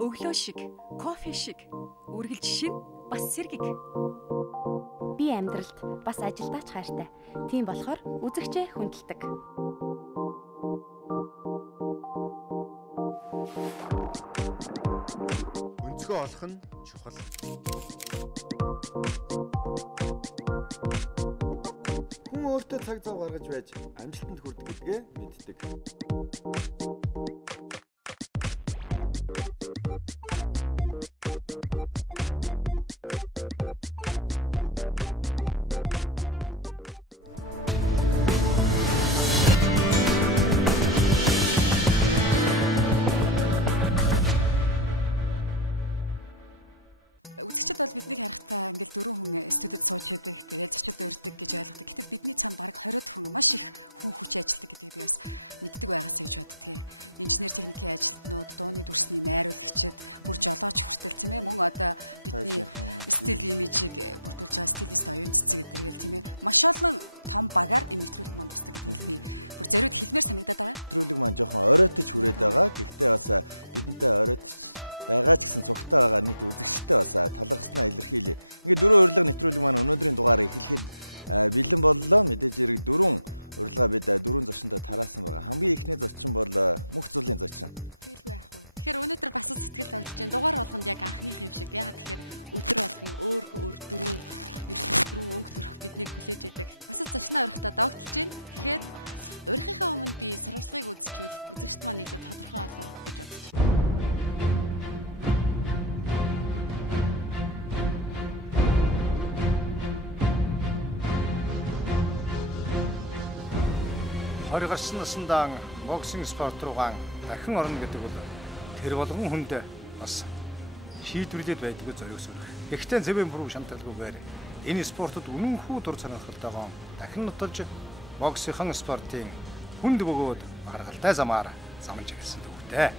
Өглөө шиг, кофе шиг, үргэлж шин бас сэргэг. Би амьдралд бас ажилдаач хайртай. Тийм болохоор үзэгчээ хүндэлдэг. Өнцгөө олох нь чухал. Хүн өөртөө цаг зав гаргаж байж амжилтанд хүрдэг гэдгээ мэддэг. Үзэгчид бол биднийг харахтаа ингээл дөрвөн хүн студид сууж идэг, тэгээд зочид урьдаг гэж ойлгодог. Гэтэл бидний цаана бараг 20 хүн маш их хүн хүч ажилладаг гэдгийг би бас мэддэг байгаасаа гэж боддгийг. Инженер техникийн ажилтнууд, дууны дүрсний найруулагчид, бүр жолооч хүртэл тийм ээ, мөн одоо бидний стил имижийг бүрдүүлж байгаа стилист оюун цэцэг гэдэргээл тийм ээ. Маш олон том багаар энэ нэвтрүүлэг маань тусдаг гэдгийг би бүр зориуд хэлмээр санагдаад байгаа. Нэвтрүүлэг маань жоохон оройтож хүрээд байгаа. Гэхдээ бас бидэнтэй оройтож байгаа ч гэсэн цогтой байгаа нийт үзэгчтэй бас талархснаа илэрхийлье. Ингээд дөрвөн урилга нэвтрүүлэг маань өнөөдрийн дугаар эхлэхэд бэлэн боллоо. Мэдээж хэрэг дөрвөн урилга бид дөрвөн зочнтой тараасан байгаа. Хамгийн ихний зочин бол мөнх зулын зочин. Тэгэлгүй яах вэ? Тэгэхээр өнөөдөр бас сэтгэл тавьж чинь дугаар болгонд яг анхных юм шиг. Ягаад тэгэхээр өдөр болгон өөр дөрвөн ертөнцийн өнгө төрх биднийг хүлээж яадаг. Бас зочноо өрхтөө догтлж байна. Тэгэхээр урихынхаа өмнө би сурвалжлагыг үзчихвэл үзэгчд маань илүү тодорхой болоо гэж бодож байна. Хорь гарсан насандаа боксинг спорт руугаа дахин орно гэдэг бол тэр болгон хүнд бас шийдвэрлээд байдгийг зориулсан. Гэхдээ зэвэн бүрүү шанталгүйгээр энэ спортод үнэнхүү дур сонирхолтойгоо дахин нуталж боксийн спортын хүнд бөгөөд гаргалтай замаар замж ирсэн төвтэй.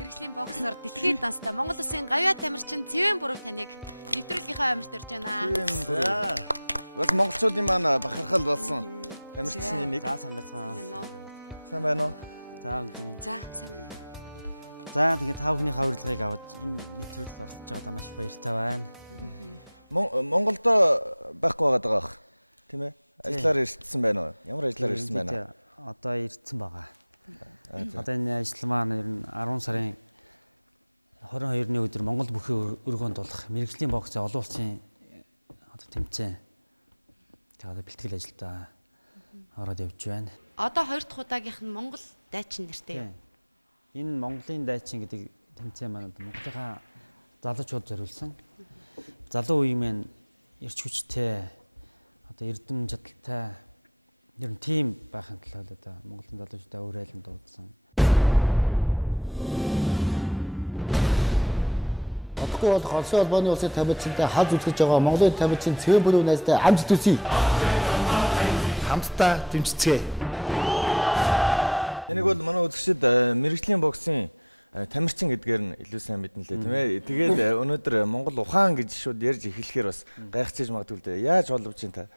Мэргэжлийн боксер дэлхийн данстай Монгол Улсын гавьяа тамирчин Цэвэн бүрэг таныг нэвтрүүлгийнхаа амирт ирж байна. За. Бас монголчуудын маань бахархал болсон тамирчны нэг. За сайн байна. Сайн байна уу? За үгүй. За, сайн байна. За тэгээд та бүхнийхээ урилгыг аваад энэ нэвтрүүлэгт оролцож байгаадаа маш баяртай байна. Монголд байхгүй байгаа бах. Тийм ээ? Ажлаар ирсэн байна уу? Ямар ажлаар ирсэн байна? Одоо ирсэн байгаа. Одоо энэ ажил маань ер нь 10 сарын 22-ны өдөр Монгол бүхий өргөнд болох мэргэжлийн боксын олон улсын одоо тэмцээн тэгээд бэлтгэл ажилдаа ороод явж байна. Одоо хоёр дахь удаагийнх нь Монгол дайчин нэртэй юу? Энэ Монголын дайчин гэдэг тэмцээн маань Монголынхаа залуучууд зориулсан. Залуу үеийн маань эрч хүчтэй одоо эрдэм чадaltaй ер нь тим байхын тулд одоо Монголын залуучуудаа уриалан дуудсан. Одоогүй бол Олон улбаны улсын тамирчинтай хаз үзэж байгаа Монголын тамирчин Цэвэн бүрэг найзтай амжилт хүсье. Хамтдаа дэмжицгээе. Энийг бол манай үзэгчид мэргэжлийн боксын тамирчин гэдгээр нь илүү сайн мэднэ лээ тийм ээ. Тэгээд өнөөдөр Монгол ухаан гэж шууд ярьж эхлэхээр бас гайхчихж магадгүй л дээ. Яаж боловч юм та?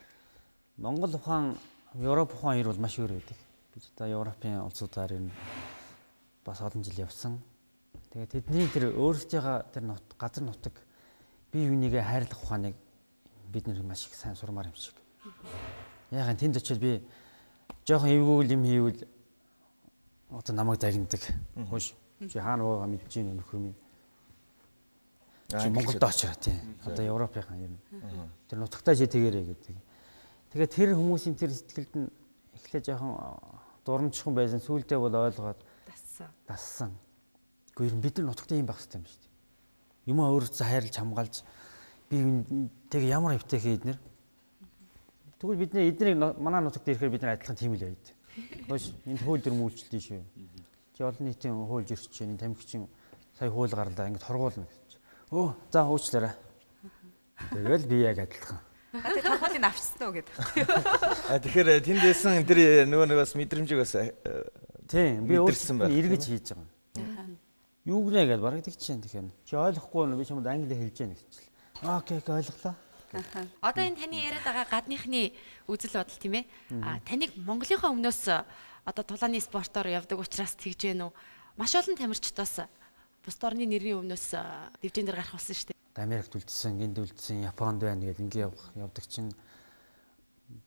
Монгол ухаан Европ ухаан хоёр бол маш өөр байдаг. Бид одоо Европын улсуудаар ер нь бас олон жил явсан. Тэгээд тэдний тэр өөрсдийнхээ тэр газар нутаг бие биенийгээ хайрлах ухааныг бид нэр маш их сайн сурмаар юм шиг. Яг тэнд очиод би жоохон эвгүүл юм хийвэл одоо намайг загнадаг. Хөөш чи хаана байгаа мэдэж ийн нөхөр минь. Чи Монголд очроо тийм. Одоо Европынхан ер нь тэр нутагтаа чи тэгэрэй гэдэг. Тэгээ тэр хүмүүсийн тэр сэтгэлд нь эхлээ жоохон дурамжхан байсан. Сүүлдээ бол ойлгоод дассан. Гэхдээ ер нь бид нар нутагтаа юм байх хэрэгтэй юм шүү дээ. Юмаа өөрөөсөө хайрлаж хамгаалж би тэгээ ямар хөвтэй эднэр. Тэгвэл бид эднийг манай нутагт ирэхээр бид нар адилхан тийм л байд. Хөөш энд хууль дүрм үйлчлээ шүү. Чи олон нийтийн хууль зөрчиж чинь тамхичин сая хууль гарлаа ингэж хоргуулна гэж. Өө за уучлаарай. Тэгэл би яг адилхан. Тэгээ тохиолыг авчсан уу гэдэг. Тэгэхээр тэндээсэн тэр нөгөө бас мэдрэмжийг бас тийм би өөрсдөө эргэж хийж байгаа. Юу гэнэ гэж бараг тэгж чинь тэгэхээр чи ойлгохгүй нь би чамд англи хэлж яах гэж чил. Окей ойлголоо. Одоо энэ таны яриад байгаа гадныхны үзэл бодол тийм ээ. Таныг Монголынхаа өмнөөс одоо тулааны спортоор явдаг учраас тэгж гэнэ үү? Маш олон тамирчдаас бус орны нэрийн өмнөөс дивжин дээр гарах болсон шүү дээ. Америкт үлдсэн, гинт үлдсэн, Японд байна гэдэг ингээ явдаг чинь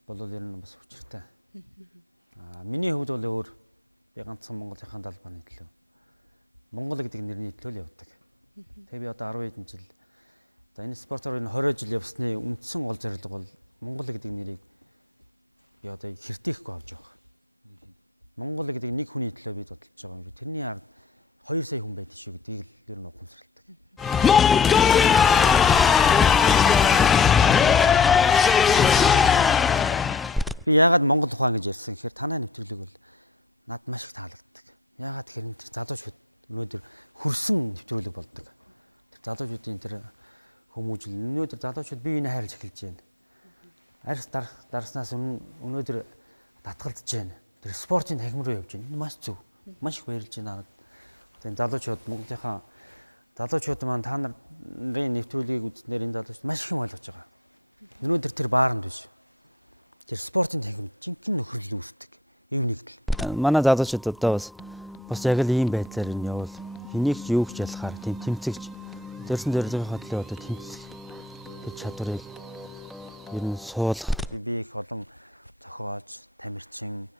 болов ер нь бас хүчтэй. Миний хувьд бол өөр би ганцхан Монголынхаа талбайны төлөө. Монгол гэдэг нэрний төлөө явдаг. Тэгээ би одоо 10 хэдэн жил одоо энэ спортоор энэ 20 жил явсны үндсэн гол зорилго бол Монгол гэдэг нэрийг би одоо хэртэхгүй авч байгаа. Монгол гэдэг нэг хүний төлөө би бодолж байгаа юм. Тэрний ард 2 сая хүн байдаг шүү гэдгийг л ер нь ухамсарладаг. Би яагаад Монгол ухаан гэж ярьсан гэхээр танай нэвтрүүлэг бол надад маш их таалагддаг. Яагаад тэгэхээр энэ залуучууд өнөөдөр хөрсөн нэвтрүүлэг болдог. Тэр залуучуудын тэр хүмүүжил өнөөдөр залуучууд бие биенээ хайрлаж эхэлж байна. Арьс дарснаас өнөөдөр татгалзаж байна. Тэр спортын танхим руу явж байна. Энэ маш зөв. Маш их баярлж байна. Тэгээд залуучууд Монголынхаа залуучууд маань та нарын нэвтрүүлгийг үзснээр энэ залуучууд маш их юм ойлгож байгаа. Өнөөдөр тэр бааранд биш. Тэр спортын танхимд жинхэнэ нөхөрлөл үүсдэг. Эв нэгдэл. Манай залуучууд одоо бас яг л ийм байдлаар энэ явал хэнийг ч юу гэж ялахаар тэмцэгч зорьсон зорилгынхаа төлөө одоо тэмцэх тэр чадварыг ер нь суулгах. Би их олон зохиолч, тамирчин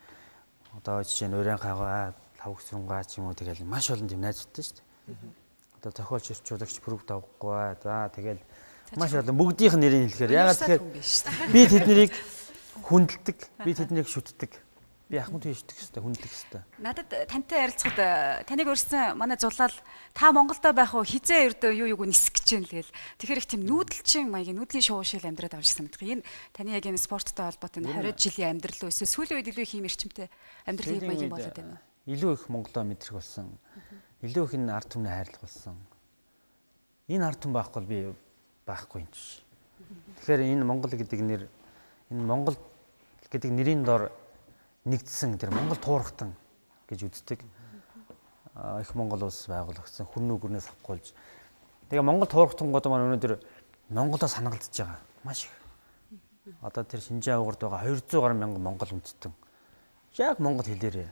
одоо жишээ нь уран хаагаа, лавгсрунгаа ч юм уу тэгэл маш олон тийм найзуудтай шүү дээ. Одоо зохиолч, өрчуулагч, продукт авахгүй. За тэгэл маш олон бүгдийнх нь нэрийг хэлэхээр ягаад тэгэхээр би тэднийг хүндэлдэг, би тэднийг шүтдэг. Би ахмад хийждэг хэвээр хүндлэх хэвээр. Надад тантай ярилцахад таныг өөрсөн манай зулаал та Монголдо байх уу хизээ ердөө юуг нисэх гэж юм л гээл. Тэгэхээр их тийм нүүдэлчин маягийн нүүдлийн шоу шиг амьдраад авч санагдах. Энэ таны яг энэ спорттой холбоотой 20 жилийн амьдрал уу эсвэл сүүлийн үед илүү их юм эрчимтэй амьдрал юм маягийн болоод байна уу? Илүү их Монголоо мэдрэх болсон. Илүү их энэ ард түмний хайрлах болсон. Энэ ард түмэн байхгүй би байхгүй юм чи. Тэгэхээр энэ Монгол гэдэг нэр энэ Монгол гэдэг нэрийн дор нэгдсэн тэр Монгол туурхтан гэж үздэг. Их Монгол улс байгуулагдсан хүрнүү гүрнээс авахгүйж. Тэгээ Монгол туурхтангууд маань өнөөдөр Монголоо санагалдаж байгаа. Маш их. Одоо тэр Шинжаан уурд байгаа 200 гаруй мянган монгол үндэстэн. Яг монгол хэлээрээ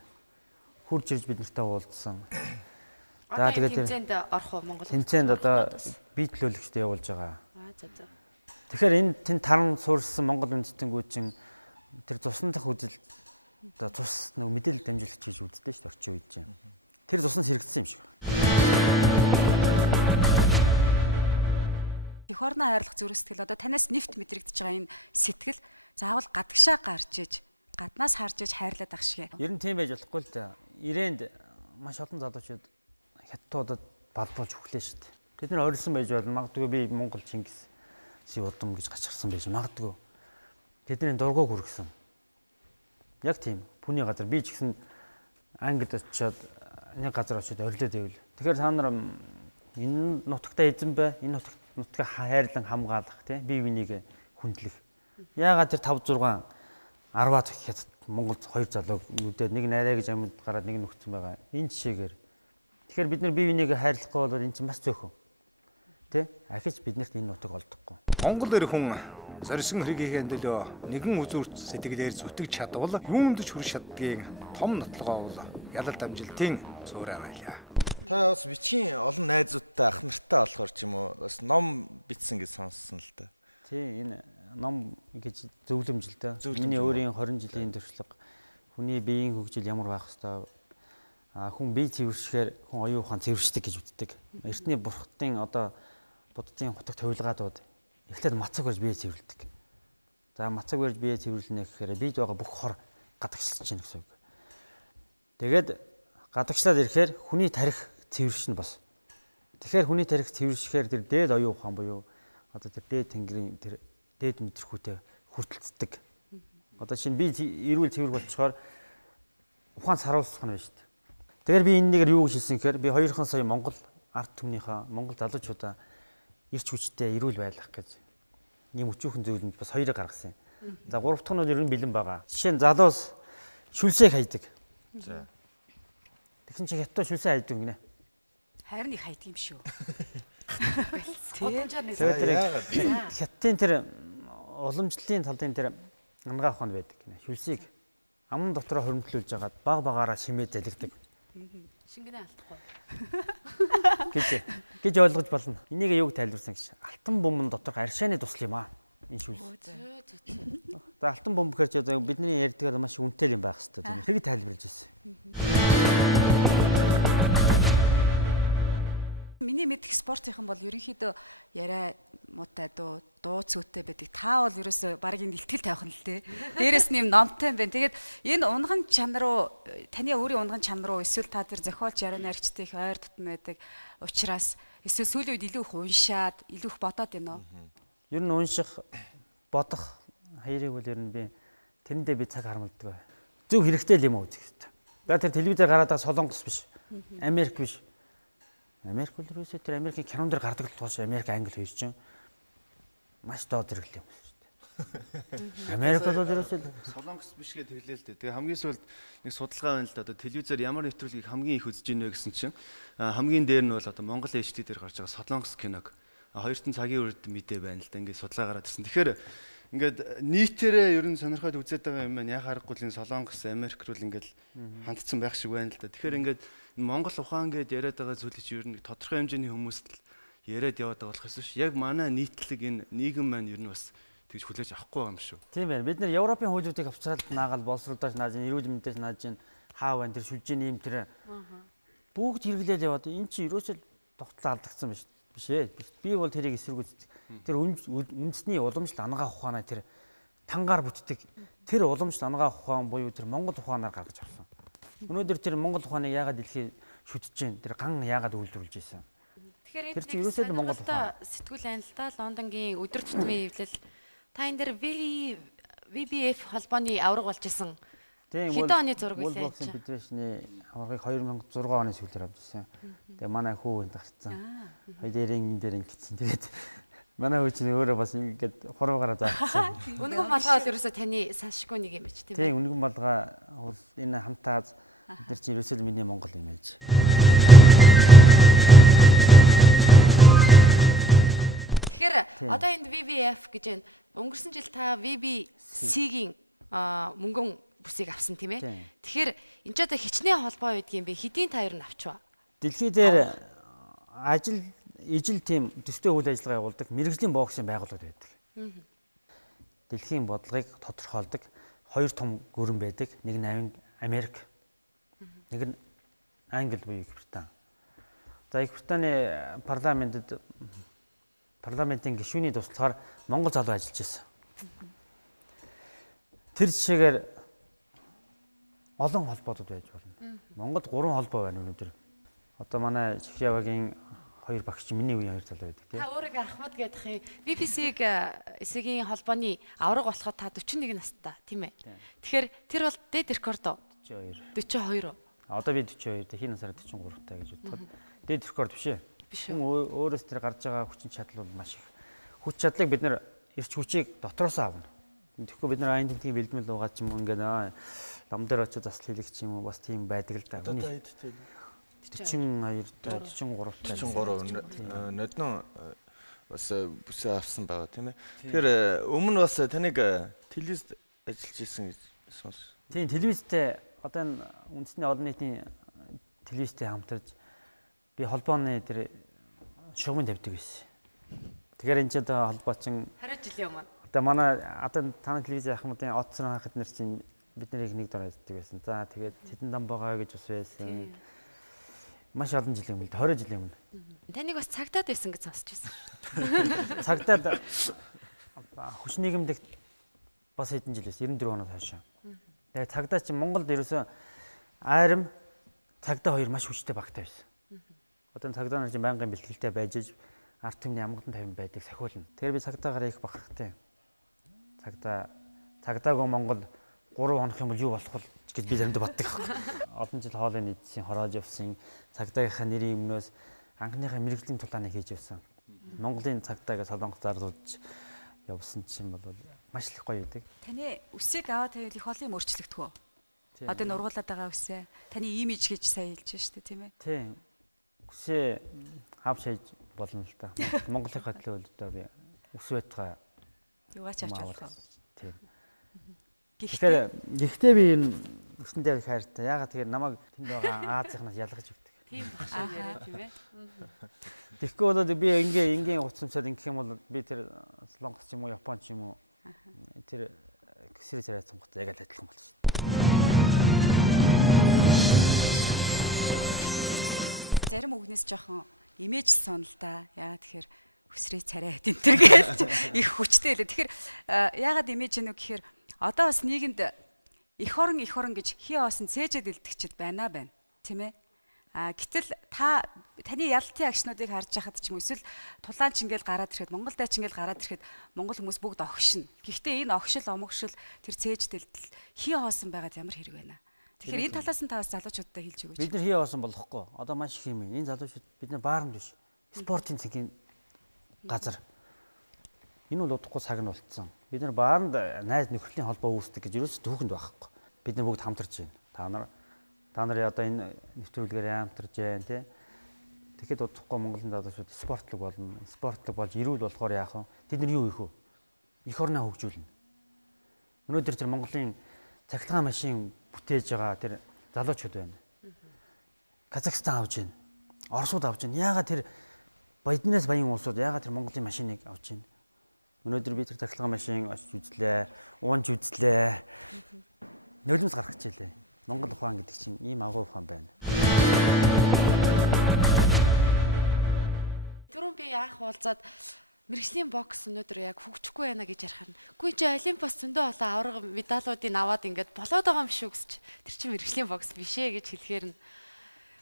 хурж ирж бид нартай уулзсан. За тэгээд тэмцээнд орох уу Монгол? Тэмцээнд одоо бие төлөөлөгчтэй явуулж байгаа. За. Тэгэхээр энэ тэнд таран суурьсан монгол үндэстэнгүүд чинь тэр цуснах үзэл одоо цус нэг мэдээлэл дамжуулагч хийж үздэг шүү дээ орчин үед чинь. Тэр цуснаас хэрэгцсэн юм шиг. Эх орноо хайрлах зүрх сэтгэл одоо танаас нэвт мэдрэгдэж байгаа энэ сэтгэл заавал гадагшаа гарч иж гаднаас харж иж хайрлаад ах шиг. Ер нь тийм байж болохгүй л дээ. Ирээнд маш олон залуучууд хятадуудад балбуулж өглөө шүү дээ. Тэд нар орилсон байж болно. Магадгүй би Монгол Чингис удам гэж гачирсан байж магадгүй. Тэдний дургуг хүргэсэн. Яг тийм пүний газар би ч гэсэн Англид очиод нэг газар очиод орилоод байвал. Тэгэхээр та нар энэ нутагтаа эзэн бай, энэ нутгаа хайрлан хамгаалах тий бие биенийг хүндлэх. Яагаад тэр 5 6 10-аад хятад Монголд 2 залуу нүдээд нэг найраа гэж амьд гараад нэг нөхцөн байгаа. Энэ жишээгээр. Тэгэхээр бид нар бие биенийг хайрлахгүй бол энэ чинь бас зөөхөн. Тэ? Ахиж биднэрт энэ нутаг олдохгүй. Монгол эр хүн зорьсон хэргийн төлөө нэгэн үзүүрт сэтгэлээр зүтгэж чадвал юунд ч хүрэх чаддгийн том нотлогоо бол ялал дамжилтын суурай байлаа. Та бас бичгийн олон найзуудтай ах нартай болохоор ч юм уу бас ном бичсэн гэж сонссон л та. Тий энэ ном гэж зөвлөмж л дээ. Миний өөрийн 20 жилийн туршлага хүний биеийн хөгжил ямар байх ёстой хүн бие цэвэршгээр хүн оюун ухаан цэвэршдэг гэж үздэг. Эртний бурхтын одоо буддын хутагт хувилгаадууд эхлээд мацаг барьж бие цэвэрлдэг. За мацаг барьж бие цэвэрлэнэ гэхээр бид байгаа бүх хор гадагшлж чинь гэсэн үг. Тэгээд гадагшлаад ирэхээр хүний тарих цэвэршин бас. Тэгэхээр хүний тарих цэвэршихээр тэр дээд оюун ухаан буюу одоо тэр дээд тэнгэрийн тэр дээд мэдрэхүйтэй хүртэлцдэг. Одоо чинь би эрүүл цэвэр болчихоор ухаан саруулах нь байна шүү дээ. Тэгэхээр би энэ нэгээр юу гэж хэлсэн гэхээр би 2 сая Монгол ард түмнийхээ Монгол залуучуудаа ирч хүчтэй эрүүл байлгах гэж ийм өчүүхэн зөвлөмж бас хоёрыг гаргасан юм. За 3 дахь нь ер нь бэлэн байгаа. Жишээ нь залуус шүлсээг хайдаг. За. Тэгсэн чи хятад шүлсээ хайдаг гинэ. Харин их хайдаг юм шүү. Тэгээд хятадын тэр уламжлалын талын тэр ангаа ухаанд байдаг гинэ. Шүлсийг аман дотроо хөрөмтлүүлж агаад баг багаараа шимээд залгидаг. Шингэнэ алдахгүй. гэж ойлгож болно. Энийг юуг тайлбарсан гэж. Алтан бөмбөн доторх аршааны тусал юм аа. Энэ шүлс. За алтан бөмбө гэхэр чи бидний ярьдгаар маш үнэтэй юм байх хэвээр. Тэрийг тайлбарлаж ирсэн. Миний мэдих спортынхан бол ерөнхийдөө яриа муутай дуу цөөтэй байдаг. Та бол ерөөсөө баг энэ ихтгэл тавих нь л дээ. Дээрээс нь юм номтой юм байна. Тэгээд энэ унган чанар руу таны өөрийн унган чанар руу эсвэл та тэр зохиолч яруу найрагчтай их ойр дотн байдаг учраас эсвэл сүүлийн үед илүү их уншаад, илүү их бодоод байна уу? Ер нь унших, бодох хоёрыг бол ер нь би тэрэндээ би цаг харамлдаг. Зөв хэрэгтэй л юм уу гэдэг. За тэр телевизээр гараад байгаа Солонгос биш. Америк биш. Америк бол ерөөсөө тэр Америкийн кинон дээр гардаг тулш Америк, Англи хоёр чинь маш доод зэрэг юм шүү дээ. Америк бол ерөөсөө Солонгос биш гэж тэглээ л дээ. Тэгээ хамгийн сүүлд нэг судалгаа байна л да. Одоо телевизээр ямар нэвтрүүлгийг хамгийн их үзэж ийнэ гэсэн чинь хамгийн дээр нь бол одоо Монгол HD дээр гарч байгаа Солонгос киног хоёртон цагийн үрд мэдээ байна л да. Ингээд судалгаа гараад ирсэн. Тэгэхээр ингээд нийтээрээ ер нь сонирхоод үзээд байгаа юм байна. Яхаарахгүй л Солонгос, Америк руу ингээд хандсан байх шиг байна л да. Тэгэхээр ингээд Монгол ухаан гэдээ яриад байгаа зүйлийг чи ер нь тодорхой хэмжээний хүмүүст л яриад яваад байгаа болохоос биш. Яг манай нийтлэг энэ нийгэм маань ер нь бас тэгж хүлээж авахгүй байгаа юм шүү. Тийм байна. Бид нэр Европын хуулиудыг авчраад наагаад боловсруулж нааж, эрүүл мэндээс нааж, хаа байна тэр шүлжээний юм тэр бүгд хэрэглээд яваад энэ чи ерөөсөө тогтлоо алдагдсан биш ээ. Би бол тэрийг эсэргүүцдэг. Тэр үндэсний уламжлалт ангаа ухаанаа тэр тангаар бүтдэг. Тэр уламжлалт ангаа ухаан буюу тэр Монгол ухаанаар гаргаж авсан. Өнөөдөр тэр Монгол ухааныг яагаад дэлхий шүтэж чинь тэр ган яагаад үйлдвэрлэж ийсэн. Тэгэхээр энэ ерөөсөө л Монгол сэтгүүл байна л да. Лондонгийн өдөр тутмын эвлэл та энэ дэр VBF холбооны авраг болж исэн. Хэдэн оны зураг үлээж чинь. Федерашны аврагыг 2006 оны сүүлээр авч ирсэн. Тэгээ манай хүү энд гарцсан. Хоёрын энэ дээр ингэсэн. Тэгээд манай хүү чинь өөрөө бас ингээд хуруугаараа заасан. Үнэхэн малгай бол ерөөсөө таны сашгүй нэг юм биш тийм ээ. Тийм үнэхэн малгай бол энэ хамтаа бид нар чинь ерөөсөө миний Монгол юм ээж. Тэгэхээр одоо энэ VBF гэж байна. Өнгөрсөн жил та VBC-гийн мөнгөн бүсийг авсан тийм ээ. Тэгэхээр энэ ч одоо хичнээн холбоо байдаг юм бэ? Хэдийн та ер нь авчваа? Дэлхий дээр ижил тийм төстэй үйл ажиллагаа явуулдаг мэргэжлийн боксийн байгууллага байдаг. Дэлхийн бодлогыг тодорхойлдог хоёр том гүрэн байдаг. Нэг нь Америк, нэг нь Англи буюу Их Британи. За Их Британий парламентын гишүүний туслахаар Монгол залуу ажиллаж байсан. Тэр жишээгээр олон холбоодод байж болно. Монголд 3 холбоо байна өнөөдөр. Одоо манай Чихявагийн 2 багш миний үеийн 2 залуу байдаг тийм. Та өөрийгөө Ахмад гэдэг юм. BBC-г эсэгийн холбооны авраг болоход та 41 настай тийм ээ. Тэгэхээр тэр бол дээд рекорд 42. Одоо би 42, хин насаараа 43 таа гэж бодоход дээд рекорд биш ээ. Хүн өөрөөс тэр гарч байгаа хүчин чадал бол маш их. Хүч чадлыг бид нэр эрч хүчийг дотроос авна. Тэгэхгүй бид нар айн тентгийн бэлдмэл угаад ч юм ингээд лам дээр очиж засал хийлэх ч юм уу бас тийм байдаг л да. 42 43 нодно бас бүсээ авсан байгаа тийм ээ. Тэгэхээр өмнө бас таныг телевизд ажиллаж исэн гэж сонс. Тийм телевизтэй одоо энэ үндэсний олон нийтийн телевизтэй хамтарч би холбооны тэр шугамд тавьдаг байсан. Тэгэхээр энэ ч одоо холбоо чин 20 жилийн өмнө. Одоо манай одоо таны телевиз ахмадын отцсон хахад нар чинь бид нарыг нэг дор ажилладаг байсан. За тэгээд хэдэн дам байгаа гэж бас байсан. Маш олон жилийн өмнө 20 жилийн өмнө. Таныг бас цагтаад байсан гэж сонсч байсан. Цагтаад хүч нийгэмлэгт Бас хэдэн жилээс 94 оноос хойш. Тэгээ цагдаа чинь Монголд ерөөсөө айрам цагдаа хоёр маш хүчтэй багтай байсан. Одоо цагдаа нар чинь байнгын бэлтгэлтэй байж иж ард түмний амгалан тавин байдаг сахиулна. Тэгэхээр би цагдаагаараа их бахархтай. Цагдаагүй Монгол 3 хоног юм бол юу болох вэ гэж би заримдаа боддог. Олон жил хоолой нийцсэн, хороож явсан, цагдаагийнхаа нэрийн өмнөөс анхныхаа мэрэгжлийн тулааныг хийж явсан. Монголын цагдаагаа Солонгос зарлуулж явсан чинь бол маш их гоё байдаг. Таны үсийг аваад тавил их олон юм өөрчлөгдөх үү? Одоо нургуулад байгаа үсээ таны имиж гэж сайн хэлж штэ тийм ээ. Тийм. Үсээ хав шийж болно л та. Монголын хөтлөө бол одоо би үс байтгаа юугаач авч болов. Тийм. Гэхдээ би энэ үсэндээ их хайртай. Ягаад тэгэхээр намайг тэнд байгаа Азийнхнаас ялгаж өгдөг. Тийм багшаа яриа тийм ээ. Тэгэхгүй бол би ингийн уцамсаад ингэх юм бол би тэр Солонгос ч юм уу Япон ч юм уу тэр гисрэж яриадсан гот яг л адилхан болж шүү. Зарим үгнээс жоохон имиж сон л да. Яагаад тэгэхээр хүсрээ царай тентэр гэж их хүчтэй лээ. Тэгэхээр яагаад имиж нүг гэхээр одоо бас нийгэмд эх орон гэж хий хоосон цээжэд илтгэж байна. Тийм ээ. Гэтэл таны ялалтын агшнуудыг харж байхад ч юм уу эсвэл тулаанч ингээл гараад ирэхэд Монгол дайч ингээл гараад ирэхэд монгол хүмүүс бүгд огшно. Гэхдээ энэ огшил тэр цээж дэлдэл хий хоосон байгаад ямар хэрэг байна. Тэгэхээр энэ талаас нь та бас залуучуудад хэлж өгөөч. Бид нар хий хоосон болохгүй. Одоо маш их юм. Энэ залуучууд бид нар баарнд биш. Спортын цэгийн газар. Энэ бол удахгүй цаг нь болцсон. Бид нар баарнд найз нөхөрлийн холбоо үүсдэг гэж ерөөс түүхэнд байхгүй. Бид нар бүгд хамтарч байна. Та нар одоо энэ нэвтрүүлгээр хамтарч байна тий. Тэгэхэд удахгүй Монголын залуучууд спортлог болно. Спортлог болж ирүүл болохоор яах вэ? Тэд нар юу хийх вэ? Эх орноо хөгжүүлнэ. Өнөөдөр тэр Монголын цахилгаан машин бүтээж байгаа тэр залуучууд байна. Казахстан авж байна. Оросууд авж байна. Яагаад тэр баяднаас баян улсууд яагаад тэр Монголын машиныг авж байна? Өнөөдөр би тэр цахилгаан машин очиж үзлээ, уунж үзлээ. Нулимс гаргаж илээ. Монгол ухаан гэдэг чинь ийм агуу ухаан байна. Түрүүн би яах уулзаад мэрэгжлийн бокс өнөөдөр яг хөгжихгүй байна гэж ярих нь. Үгүй чи Олимпиас зөндөө олон авраг медалуудыг аваад ингээд болоод байгаа юм шүү гэсч. Тэр чинь мэрэгжлийн бокс биш ээ гэж хэлэхээр нь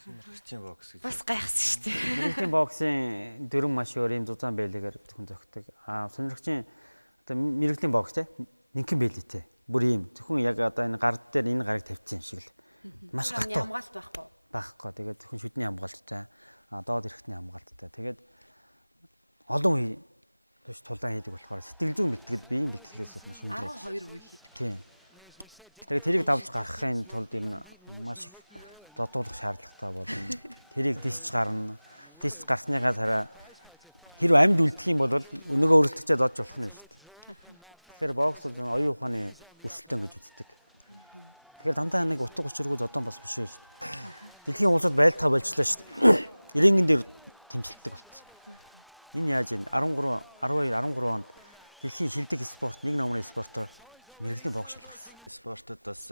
мэрэгжлийн бокс гэж. Бас гайхсан шүү дээ. Мэрэгжлийн боксын дөрвөн маш өөр юм зузаан байлгаар зөвхөн зөгтөг. Сонирхчийн одоо мэрэгжлийн бокс те нэгэн байлээ. Бүр ийм зөвхөн яг одоо энэ гар дээр энэ гарыг тавьчихсан юм шиг л. Маш гатуу. Хамгаалт байхгүй. Байхгүй. Тэгээд зөвхөн шүдний хамгаалттай, доод эрхтний хамгаалттай. Тэгээд олон үе төш тулаан хийдэг болохоор сэтгэл зүйн бэлтгэл биеийн бэлтгэлээс маш өндөр. 12 үе хийдэг. Тийм. Тэгээд тэрийг давж гаргахын тулд энэ маш их додуулах шаардлагатай болно. Тэрийг дисч гарна. Дисч гарсныгаа цараа хэрв амьд үлдэх юм бол өнөөгөө өрсөлдөгчөө додж болох нь шүү дээ. Тэгэхээр бокс бол оюун ухааны өрсөлдөөн гэж үздэг. Тэгэхээр дандаа нэг утга учиргүй зодон бас биш шүү дээ. Дэлхийн улсад байлтгаа болжлоо шүү дээ. Ирэнгэн дээр тэмцэлдэг болсон. Энэ яаж вэ? 13 онд дэлхийн шилдэг спорт нэг номерын спортоор мэрэгжлийн бокс шалгарсан. Спортод бас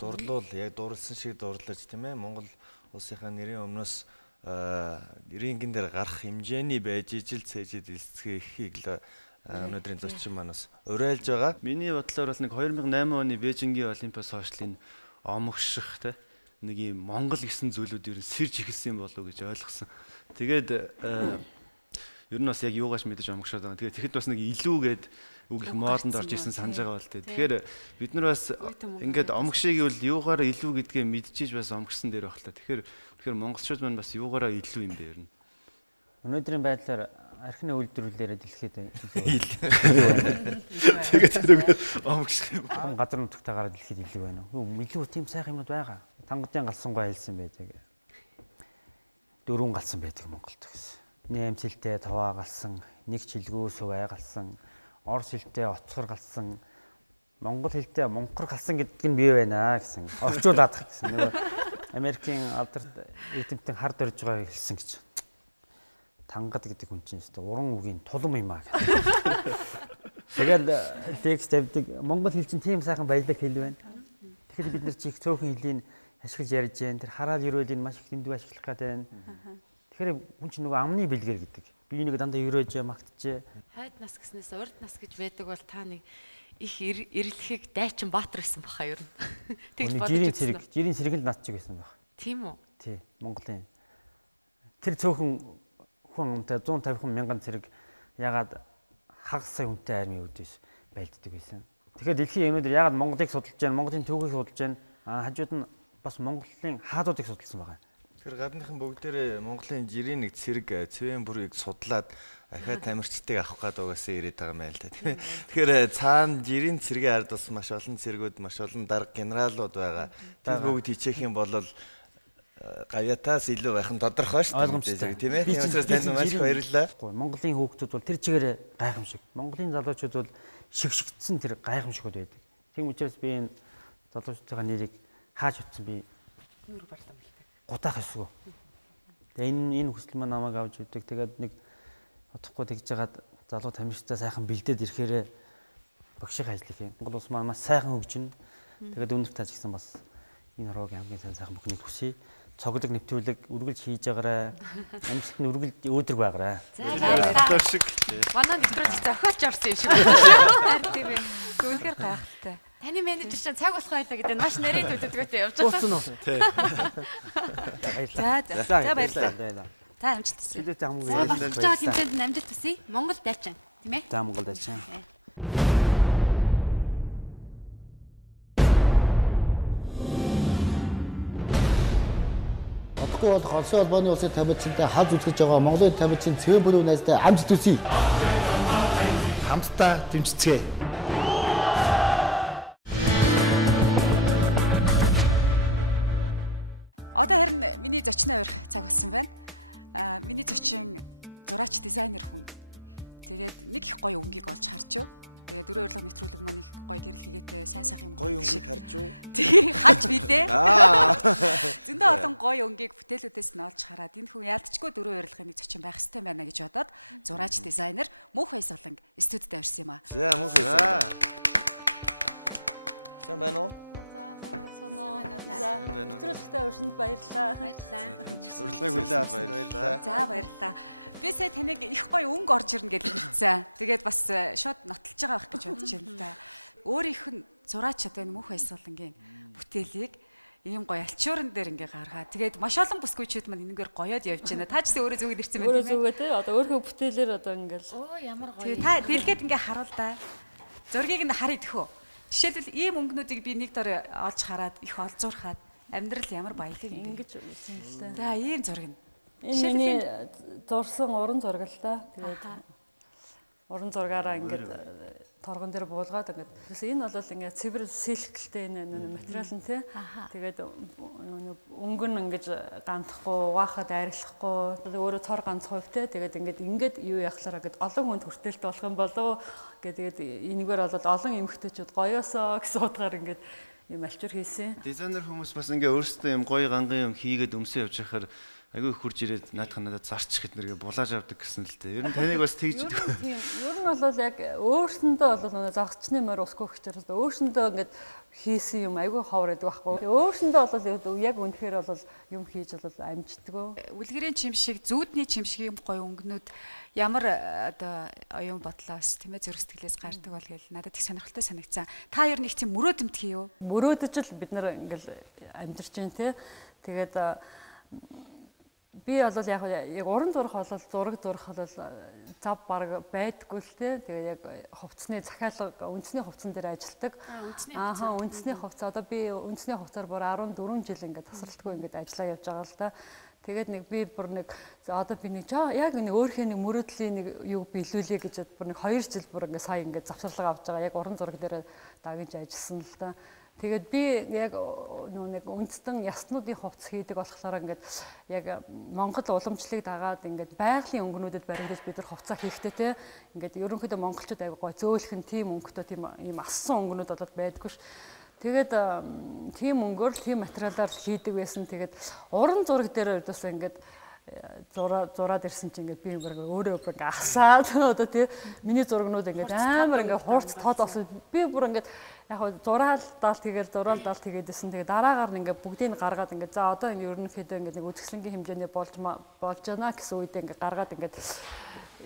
дурлуул яг дурлсан шиг дурлаж тийм ээ Монгол улсынхаа нэрийн өмнөөс рингэн дээр гарах хэмжээний байж ижил цээжэд илсгэхийг л өнөөдрийн зочин манаас уриалж байгаа. Миний бодлоор бол нэг 2008 оны Бээжингийн Олимпиас хойшлын омогших те нэг юм Монгол гэсэн зүйлүүд ер нь сэрж ихэлсэн болов уу гэж ойлгосон. Тэгээд ер нь бас яг юугаач мэдэж омогшоод байгаа. Тэгээд тэгэхэд бас нэг илүүгээд үг их модонд орж исэн санаж байгаа бол тээ. Тэгэхээр бид нар бас ингээд омогшиг гэвэл юугаараа илүү гэдгээ мэдчихэж бас омогшсон дээр байх л та. Тэгэхээр монголчууд маань бас юугаараа илүү юм бэ ер нь. Өнөөдрийн байдлаар архины үйлдвэрлэлээр дэлхийд тэгээд тэрүүгээр омогших юм. Газар нутагтаа гараад дэлхийд илүү байна. Илүү тийм сайхан юмнууд байгаа. Тангадын галсангой хэлсэн байдаг. Дөрвөн галсан байдаг Монголд гэсэн. Нэмцэлтэй таваа галсан, нэг чилгүү сувай галсан, орос хэлтэй оцгор галсан, монгол хэлтэй монкор галсан гэдэг нь бий байна гэсэн. Орчуулаад гэсэн. Нөгөө Америкийн алдарт эдэмтэн хард орж байгааг хэлсэн гэж. Тангад гэдэг хүн чинь өстой уран үгийн тулам юм аа гэдэг. Тэгэл текст тавьдаг. Монгол хэл чинь тийм сайхан баялаг хэл байна. Тэгэхээр бид нар чи их цөөхөн хэлийг ашиглаж ярьж байна. Тэр хараад ерөөл энэ маш их дэндүү ашиглах гэдэг байна. Тэгэхээр хүн чинь нөгөө амны бэлгэр гэдэг. Би нэг дандаа ерөөж магтжээ. Хайд нас гэснээс урд нас гэж байдаг бол та нэг их эрэлхийг Дайчин Баатар гэсэн баха ер нь. Тэгж бодож үзсэн. Жирийн цэрэг л над чиг байсан байх. Тийм үү? Тий, Монголын. Тэр цөөхөн хүн үнэтэй 150 мянган цэрэг ягаад хагас сая хүнтэй армийн үдээс байлддаг байсан. Тэгэхээр дэлхийн юмнууд ягаад Монголыг судалж байна, Монголын төвийг судалж байна. Хажууд нь бас Монголын хаадуудыг судалсан байгаа. Тэгэхээр гадныхан бүгдээрээ Монголын жирийн нэг цэрэг цэвэн бүрийг судлаад ахаа тамирчдыг авах гээд угаасаа ирээд байгаа юм байл та тийм ээ. Тэгэхээр цаана жирийн цэргийн ард бас маш олон цэргүүд, маш олон дарга генералууд байгаа. Тэр бүгд хичээх юм бол гавьятаас илүү байх нь тодорхой шүү дээ тийм ээ. Тийм учраас танд маш их баярлалаа. Монголын хүүхдүүд бол тэр чигээр гайхамшиг. Монголын залуучууд бол шигшигдсэн тэр гайхамшигуд байдаг. Тийм учраас би энэ залуучуудын нэрийг хааж утсан би нүүр бардам хэлдэг. Гутаах эсгүй. Тэгээ энэ хүсэл маань намайг авч өгдөг. Тэгээд нэг одохгүй тэгж жагаад залуу тамирчтай сайхан бэлдээд ирэхээр багшийн ажил хийх юм. Монгол улс маань маш сайхан хөгжинэ. Тэгээд өнөрт ажигсан бас энэ хорвогийн хамгийн сайхан бүхнийг хүсье. Цоглог нэвтрүүлэг үргэлж хийж байгаарай. Амжилт нь үргэлж өөдрөг байгаарай. За шиг. Манай нэвтрүүлэг зохиолч орсон юм шиг байна. Харин тийм ээ. Үнэхээр гайхалтай. Таны менежер чинь цаг болох байлаа гэдэг нь маш нарийн төлөвлөгөөтэй явж байгаа. Тий. За баярлалаа. Та амжилт хүсье. Хэлээтэй хамгийн За болж байгаа хэмжээнд нь амжилт хүсье. Монгол Дайчин, тийм ээ? За Монгол Дайчин. Одоогүй бол Холсын холбооны улсын тамирчинтай хаз үзэж байгаа Монголын тамирчин цэвэн бүрийн найзтай амжилт хүсье. Хамтдаа дэмжицгээе. Одоо харин миний зочноо урих цаг болсон байна. Миний зочин зураач дизайнер хүн. Тэгээд нэг их гоё өнгийг олж харж юу. Тэгээд дөрөв урилга нэвтрүүлэг маань их гоё гэрэл хийгээтэй сайн сайхан юм. Гоё өнгийг харж юу? Тий, хаж билээ. Зөндөө олон гоё өнгийг бүтээлүүдээс нь олж хараад энэ хүн яалтчгүй дөрөв урилгын нэг зочин байх хэрэгтэй байна гэж бодоод зураач дизайнер Мөнх Баясгалан студид авирсан юм аа. За Мөнх Баясгалан. Сайн байна уу? За нэвтрүүлэгтээ урьсанд баярлалаа. Урилгыг хүлээн авсан баярлалаа. За баярлалаа. Би сая таныг их гоё өнгө орж ирнэ гэж хэлсэн. Тэгээд бас шууд нотолж байгаа байх гэж бодож байна та. Өөрийнх нь зураач одоо энэ Мөнх Баясгалангийн бүтээлийг ийм гоё альчуурн дээр ингээ гаргаа. Тэгээд маш олон бүсгүйчүүд маань энэгээр гоёод явж байна. Та ч гэсэн өөрөө зүгэд ирсэн байх тийм ээ. Өөрөө зүгээ тий. Одоо өөрхөн бүтээлээр одоо ингээл. Оо ямар гоё. Та дэлгээд ингээ харуул да. Зургийг нь харъя тэхүү. Жишээлбэл ийм өнгөнүүдийг би нэг дор олж хараад их олзуурхаад амьдрал ямар баялаг юм ингэж үзсэн л дээ. За ийм зураг нь. Энэ миний зурсан уран зураг л да. Тэгээд уран зургаараа ингээд торгон дээр буулгаад ингээд энэ бол ингээд цэвэр сэлгэлтэй энэ материал нь тий. Тэгээд өнгө нь ингээд гандахгүй, угаахад арилахгүй, өөрөө цор ганц хувьтай. Тэгээд ингээд юу яхахлаараа ингээд олон хүнд хүртээлт болох юм болов. Тэгээд энэгээр бол олон эмэгтэйчүүд гоёосоо гэсэн утгаар ингээд юм альчур хийсэн. Дизайнер хүмүүс бас ингээ өөрсдөө юм гоё ганган юм хийгээд өмсөө явж байхаар айгүй хурж ирээд наадах надад зарчих хэд нэргээ булааж авдаг гэсэн л дээ. Ер нь таныг бас тэгж тийм. Ер нь бол яг өөрсөндөө бол загчны морь усгүй гэхээр өөрсөндөө ингээд хийсэн юм айгүй ховор байдаг байхгүй. Өөрсөндөө бол яг үнэхээр бол юм хийж бол амждаггүй. Үлгэрийн чимшиг, зүүдний чимшиг юм гоё өнгөнүүд ямар одоо оюун бодлоос тийм ээ зүрх сэтгэлээс гардаг бол гэл надад их сонирхолтой санагцсан. Та ер нь их тийм мөрөөдөмт хийв үү? Мөрөөдөж л бид нар ингээл амьдарч байна тий. Тэгээд би бол яг уран зурах бол зураг зурах бол зав бараг байдгүй л тий. Тэгээд яг хувцсны захиалга үндэсний хувцсан дээр ажилладаг. Үндэсний хувцас одоо би үндэсний хувцаар бүр 14 жил ингээд тасралтгүй ингээд ажиллаа явж байгаа л да. Тэгээд нэг би бүр нэг одоо би нэг яг нэг өөрийнхөө нэг мөрөөдлийн нэг юу биелүүлээ гэж бүр нэг 2 жил бүр ингээд сая ингээд завсарлага авч байгаа. Яг уран зураг дээр дагж ажилласан л да. Тэгээд би яг нэг үндэстэн яснуудын хувцас хийдэг болохоор ингээд яг Монгол уламжлалыг дагаад ингээд байгалийн өнгөнүүдэд баримтаж бид нар хувцас хийхдээ те ингээд ерөнхийдөө монголчууд аяга гой зөөлхөн тийм өнгөтэй тийм ийм ассан өнгөнүүд болоод байдгүй ш. Тэгээд тийм өнгөөр тийм материалаар хийдэг байсан. Тэгээд уран зураг дээр өдөөсөө ингээд зураад ирсэн чинь ингээд би өөрөө бүр ингээд асаад одоо тий миний зурагнууд ингээд амар ингээд хуурц тод осоо би бүр ингээд яг зураалдаал тэгээдсэн. Тэгээд дараагаар нь ингээд бүгдийг гаргаад ингээд за одоо энэ ерөнхийдөө ингээд нэг үзэсгэлэнгийн хэмжээний болж байна гэсэн үедээ ингээд гаргаад ингээд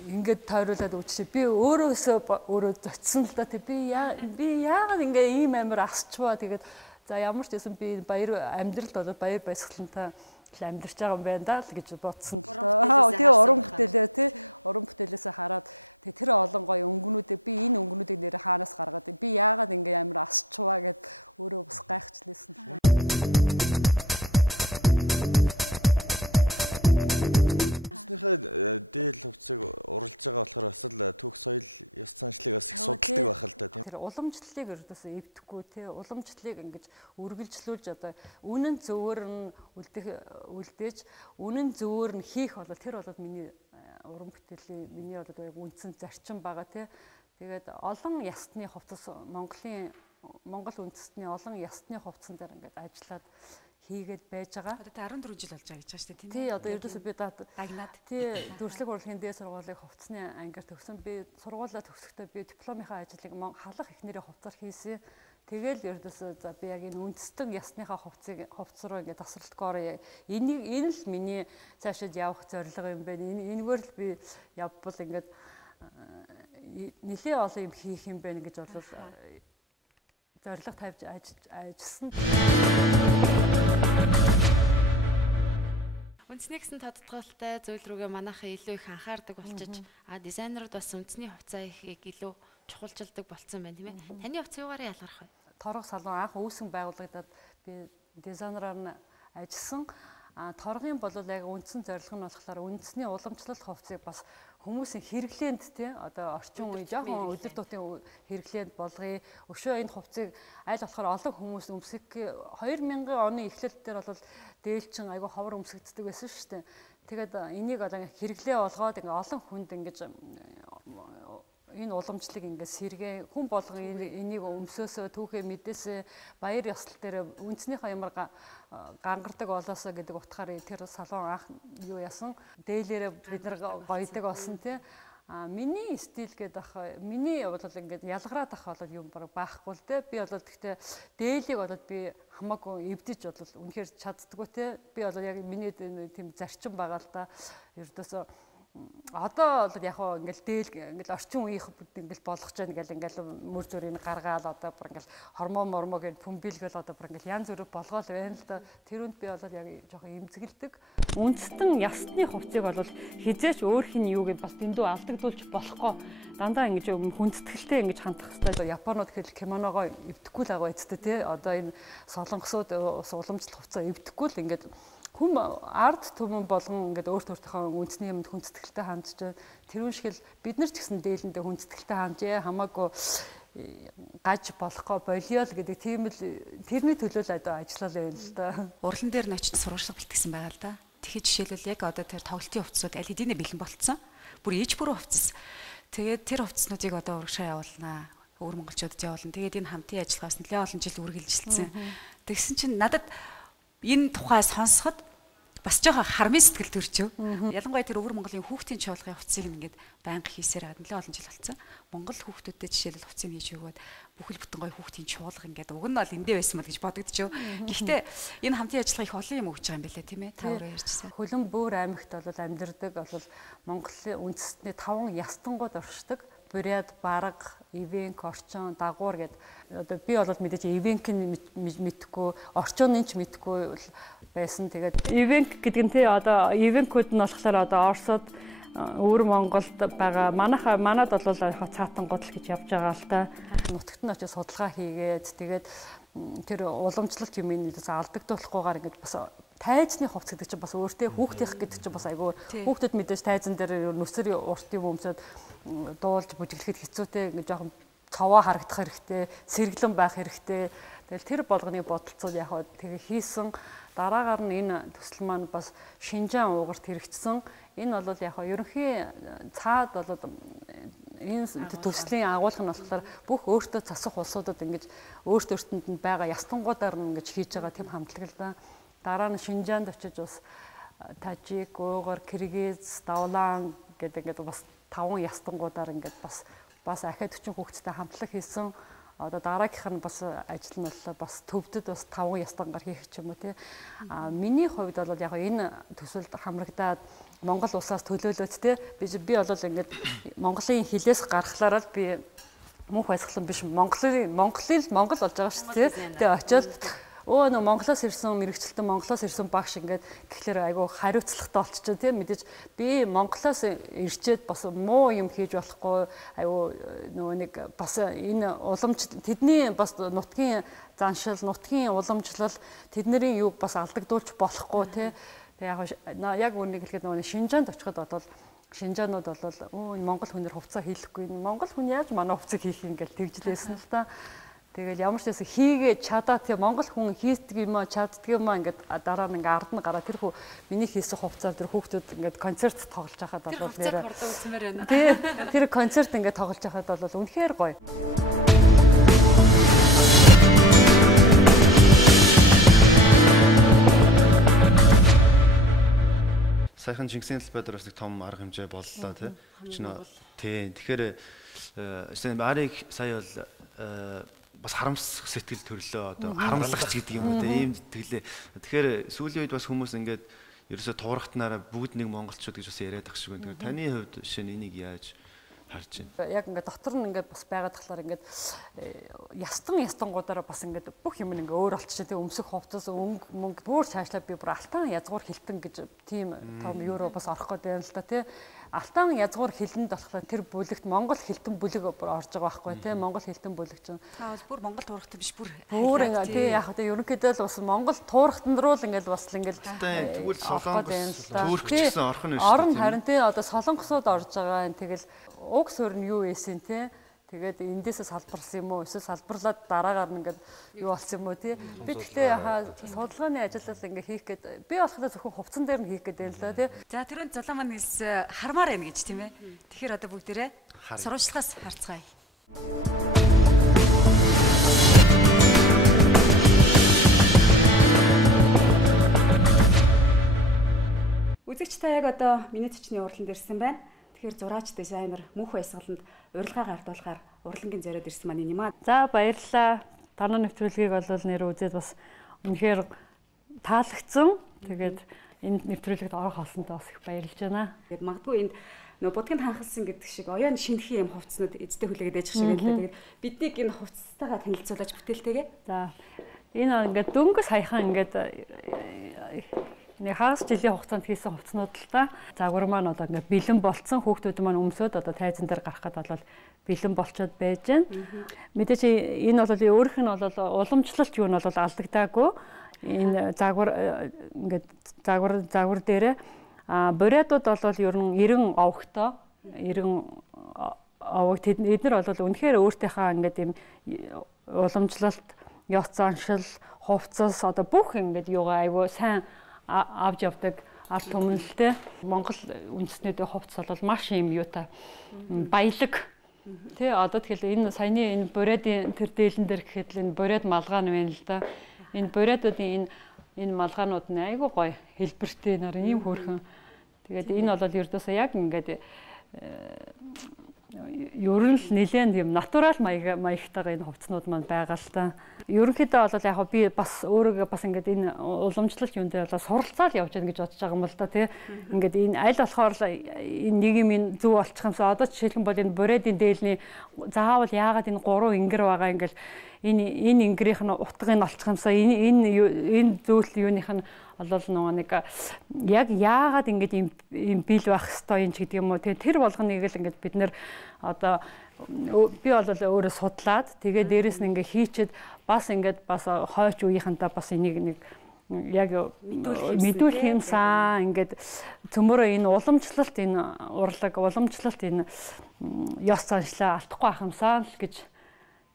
ингээд тойруулаад үчиж би өөрөө зочсон л да тий би яагаад ингээ ийм амар асчваа тэгээд за ямар ч байсан би баяр амьдралд болоод баяр баясгалантай амьдарч байгаа юм байна да л гэж бодсон л доо. Тэгээ уран бүтээлээ тий уран бүтээлээсээ хараад тэгээ тэр олон гоё өнгөнүүдээ би энэ өнгөнүүдийг нэр хаанаас гаргаад би яагаад ингээ амар асчваа гэд өөрөө бас гайхчлээсэн. Дээл хувцсыг уралж байгаа болохоор бас л түүх соёл ёс заншлыг бас их судалдаг байх л да тийм. Тэр уламжлалыг ердөөсөө эвдэхгүй тий уламжлалыг ингэж үргэлжлүүлж одоо үнэн зөвөр нь үлдээж үнэн зөвөр нь хийх бол тэр бол миний уран бүтээлийн миний бол үндсэн зарчим байгаа тий. Тэгээд олон ястны хувцас Монгол үндэстний олон ястны хувцсан дээр ингээд ажиллаад хийгээд байж байгаа. Одоо 14 жил болж байгаа гэж байна шүү дээ тийм ээ. Тий, одоо ердөөсөө би дагнаад. Тий, дүрслэг урлагийн дээд сургуулийг хувцсны ангиар төгсөн. Би сургуулаа төгсөхдөө би дипломынхаа ажлыг халах их нэрийн хувцаар хийсэн. Тэгэл ердөөсөө за би яг энэ үндэстэн ясныхаа хувцс руу ингээд тасралтгоор энэ л миний цаашид явах зорилго юм байна. Энэгээр л би явбал ингээд нэлээд олон юм хийх юм байна гэж бол зорилго тавьж ажилласан. Үндэсний гэсэн тодтголтой зүйл рүүгээ манайхаа илүү их анхаардаг болчиж дизайнерууд бас үндэсний хувцас ихийг илүү чухалчилдаг болцсон байна тийм ээ. Таны хувцас юугаараа ялгарх вэ? Торгох салон анх үүсгэн байгуулагдаад би дизайнераар нь ажилласан. Торгын бол яг үндсэн зорилго нь болохоор үндэсний уламжлалт хувцсыг бас хүмүүсийн хэрэглээнд тий одоо орчин үеийн жоохон өдөр тутмын хэрэглээнд болгоё. Өшөө энэ хувцсыг аль болохоор олон хүмүүс өмсөх 2000 оны эхлэл дээр бол дээлчин айгүй ховор өмсгддэг байсан шүү дээ. Тэгээд энийг одоо хэрэглээ болгоод ингээ олон хүнд ингэж энэ уламжлалыг ингээ сэргээ хүн болгон энийг өмсөөсөө түүхээ мэдээсээ баяр ёслол дээр үндснийхээ ямар гангардаг болоосоо гэдэг утгаар тэр салон анх юу яасан дээлээрээ бид нар гоёдаг болсон тий. Миний стил гэдэг ах миний бол ингээд ялгараад ах бол юм байхгүй л дээ. Би бол гэхдээ дээлийг бол би хамаагүй эвдэж бол үнэхээр чаддггүй тий. Би бол яг миний тийм зарчим байгаа л да. Ердөөсөө одоо бол яг хоо ингээл дээл ингээл орчин үеийнх ингээл болгож байна гэл ингээл мөр зүрийг гаргаал одоо бүр ингээл хормон мормоо гэж пүмбилгэл одоо бүр ингээл янз бүрээр болгоол байна л да. Тэрүнд би бол яг жоохон эмзэгэлдэг. Үндэстэн ясны хувцсыг бол хизээч өөрх нь юуг бас дэндүү алдагдуулж болохгүй. Дандаа ингэж хүндэтгэлтэй ингэж хандах хэрэгтэй. Японууд гэхэл кимоногоо эвдэхгүй л байгаа эцтэй тий. Одоо энэ солонгосууд уламжлалт хувцас эвдэхгүй л ингэж хүм ард түмэн болгон ингээд өөртөө үндэсний юмд хүндэтгэлтэй хандж байна. Тэр үншгэл бид нар ч гэсэн дээлэндээ хүндэтгэлтэй хандж хамаагүй гаж болохгүй болио л гэдэг тийм л тэрний төлөө л одоо ажиллаа л л да. Урлан дээр нь очиж сурвалжлага бэлтгэсэн байгаа л да. Тэгэхээр жишээлбэл яг одоо тэр тоглолтын хувцсууд аль хэдийнэ бэлэн болцсон. Бүр ээж бүрэн хувцас. Тэгээд тэр хувцснуудыг одоо урагшаа явуулнаа. Өөр монголчуудад явуулна. Тэгээд энэ хамтын ажиллагаас нэлээд олон жил үргэлжилсэн. Тэгсэн чинь надад энэ тухай сонсоход бас жоохон хармын сэтгэл төрчөө. Ялангуяа тэр өвөр Монголын хүүхдийн чуулгын хувцсыг ингээд байнга хийсээр байгаа нэлээд олон жил болсон. Монгол хүүхдүүдэд жишээлбэл хувцсыг хийж өгөөд бүхэл бүтэн гоё хүүхдийн чуулга ингээд уг нь бол эндээ байсан мэл гэж бодогдчихв. Гэхдээ энэ хамтын ажиллагаа их олон юм өгч байгаа юм билээ тийм ээ. Та өөрөө ярьжсэн. Хөлбөмбөр аймагт бол амьдардаг бол Монголын үндэстний 5 ястангууд оршдог. Буряд, Бараг, Ивенк, Орчин, Дагуур гэд одоо би бол мэдээж Ивенкийг мэдхгүй, Орчиныг ч мэдхгүй байсан. Тэгээд Ивенк гэдэг нь тий одоо Ивенкүүд нь болохоор одоо Оросод өвөр Монголд байгаа манад бол цаатангууд л гэж явж байгаа л та. Нутагт нь очиж судалгаа хийгээд тэгээд тэр уламжлалт юм ийдээс алдагдуулахгүйгээр ингэж бас тайзны хувцс гэдэг чинь бас өөртөө хүүхдийнх гэдэг чинь бас айгүй хүүхдэд мэдээж тайзан дээр нүсэр урт юм өмсөд дуулж бүжиглэхэд хэцүүтэй ингэж жоохон цовоо харагдах хэрэгтэй, сэргэлэн байх хэрэгтэй. Тэгэл тэр болгоны бодолцоод яг тэгээ хийсэн. Дараагаар нь энэ төсөл маань бас Шинжаан уугарт хэрэгжсэн. Энэ бол яг ерөнхий цаад бол энэ төслийн агуулга нь болохоор бүх өөртөө засах улсуудад ингэж өөртөөртөнд нь байгаа ястангуудаар нь ингэж хийж байгаа тийм хамтлаг л да. Дараа нь Шинжаанд очиж бас Тажик, Уйгур, Киргиз, Давлан гэдэг ингээд бас 5 ястангуудаар ингээд бас ахиад 40 хүүхэдтэй хамтлаг хийсэн. одоо дараагийнх нь бас ажил нь бол бас төвдөд бас 5 ястангаар хийх ч юм уу тий. Миний хувьд бол яг энэ төсөлд хамрагдаад Монгол улсаас төлөөлөөд тий би бол ингээд Монголын хилээс гаргахлаараа би мөнх баясгалан биш Монгол болж байгаа шүү дээ. Тэгээ очиод нөө Монголоос ирсэн мэрэгчлэн Монголоос ирсэн багш ингээд гэхлээр айгүй хариуцлагатай болчихоо тийм мэдээж би Монголоос ирчээд бас муу юм хийж болохгүй айгүй нөгөө нэг бас энэ уламж тэдний бас нутгийн заншил нутгийн уламжлал тэдний юуг бас алдагдуулж болохгүй тийм яг үүнийг хэлэхэд нөгөө Шинжаанд очиход бол Шинжаанууд бол Монгол хүнээр хувцас хийхгүй Монгол хүн яаж манай хувцас хийх юм гэж тэгжлээсэн л та. Тэгэл ямар ч байсан хийгээ чадаа тийм Монгол хүн хийдэг юм аа чаддаг юм аа ингээд дараа нь ингээд ард нь гараа тэр хүү миний хийсэн хувцаар тэр хүүхдүүд ингээд концерт тоглож байхад бол нэр тэр концерт ингээд тоглож байхад бол үнэхээр гоё. Сайхан Чингисийн талбайд бас нэг том арга хэмжээ боллоо тий. Тэгэхээр Ариг сая бол бас харамсах сэтгэл төрлөө одоо харамслагч гэдэг юм уу ийм сэтгэлээ. Тэгэхээр сүүлийн үед бас хүмүүс ингээд ерөөсө туурахтнаараа бүгд нэг монголчууд гэж бас яриад ах шиг байна. Таны хувьд жишээ нь энийг яаж харж байна? Яг ингээд дотор нь ингээд бас байгаад тахлаар ингээд ястангуудаараа бас ингээд бүх юм ингээд өөр болчихсон тийм өмсөх хувцас мөнгө бүр цаашлаа би бүр алтан язгуур хилтэн гэж тийм том евро бас орох гээд байна л да тий. Алтан язгуур хилэнд болохоор тэр бүлэгт Монгол хилтэн бүлэг орж байгаа байхгүй тий Монгол хилтэн бүлэг чинь та бол бүр Монгол туурахтай биш бүр тий яг одоо ерөнхийдөө л бас Монгол туурахтан руу л ингээд бас ингээд тэгвэл солонгос турк гэсэн орхон нь шүү дээ орон харин тий одоо солонгосууд орж байгаа юм тэгэл уг суурь нь юу ийсэн тий тэгээд эндээсээ салбарсан юм уу эсвэл салбарлаад дараагаар нь ингээд юу болсон юм уу тий би гэхдээ судалгааны ажиллал ингээд хийх гээд би болохоо зөвхөн хувцсан дээр нь хийх гээд байна л да тий за түрүүнд золоо маань хэлсэн хармаар байна гэж тийм ээ тэгэхээр одоо бүгдээрээ сурвалжлагаас харцгаая үзэгч та яг одоо миний төчний уралданд ирсэн байна. Тэгэхээр зураач дизайнер мөнх баясгаланд урилга гардуулахаар урлагийн зориод ирсэн маань юм аа. За баярлалаа. Танай нэвтрүүлгийг бол нэр үзээд бас үнэхээр таалагдсан. Тэгээд энэ нэвтрүүлэгт орох олсонтой бас их баярлж байна. Тэгээд магадгүй энд нөө будганд ханхалсан гэдэг шиг оюун шинэхэн юм хувцснууд эзтэй хүлээгээд байж шиг байлаа. Тэгээд биднийг энэ хувцастайгаа танилцуулж бүтээлтэйгээ. За энэ ингээд дөнгөс хаяхан ингээд нэг хагас жилийн хугацаанд хийсэн хувцснууд л та. Загвар маань одоо ингээд бэлэн болцсон хүүхдүүд маань өмсөд одоо тайзан дээр гарах гээд бол бэлэн болчоод байж байна. Мэдээч энэ бол өөрөх нь бол уламжлалт юу нь бол алдагдаагүй. Энэ загвар ингээд загвар дээрээ буриадууд бол ер нь 90 овогтой 90 овог эднэр бол үнэхээр өөртөөхөө ингээд юм уламжлалт, ёс заншил, хувцас одоо бүх ингээд юугаа айгүй сайн авч явдаг ард түмнэлтэй Монгол үндэстнүүдийн хувцас бол маш юм юутай баялаг тий одоо тэгэхээр энэ саяны энэ буриадын тэр дээлэн дээр гэхэд л энэ буриад малгай нь байна л да энэ буриадуудын энэ малгаанууд нь айгүй гоё хэлбэртэй нар ийм хөөрхөн тэгээд энэ бол ердөөсөө яг ингээд ер нь л нэлээд юм натурал маягтайгаа энэ хувцснууд маань байгаа л та. Ерөнхийдөө бол яг би бас өөрийгөө бас ингээд энэ уламжлалт юм дээр бол суралцаал явж байгаа гэж бодож байгаа юм л да тий. Ингээд энэ аль болохоор энэ нэг юм зөв болчих юмсаа одоо жишээлхэн бол энэ буриадын дээлний заавал яагаад энэ 3 ингэр байгаа ингээд энэ ингэрийнх нь утгыг нь олчих юмсаа энэ зөвлөл юуных нь олол нэг яг яагаад ингэж юм бил байх хэвээр юм ч гэдэг юм уу тэр болгоныг л ингэж бид нэр одоо би бол өөрөө судлаад тэгээ дээрэс нь ингээ хийчихэд бас ингээд бас хойч үеийнхэнтэй бас энийг нэг яг мэдүүлэх юмсан ингээд цөмөрөө энэ уламжлалт энэ урлаг уламжлалт энэ ёс заншлаа алдахгүй ах юмсан л гэж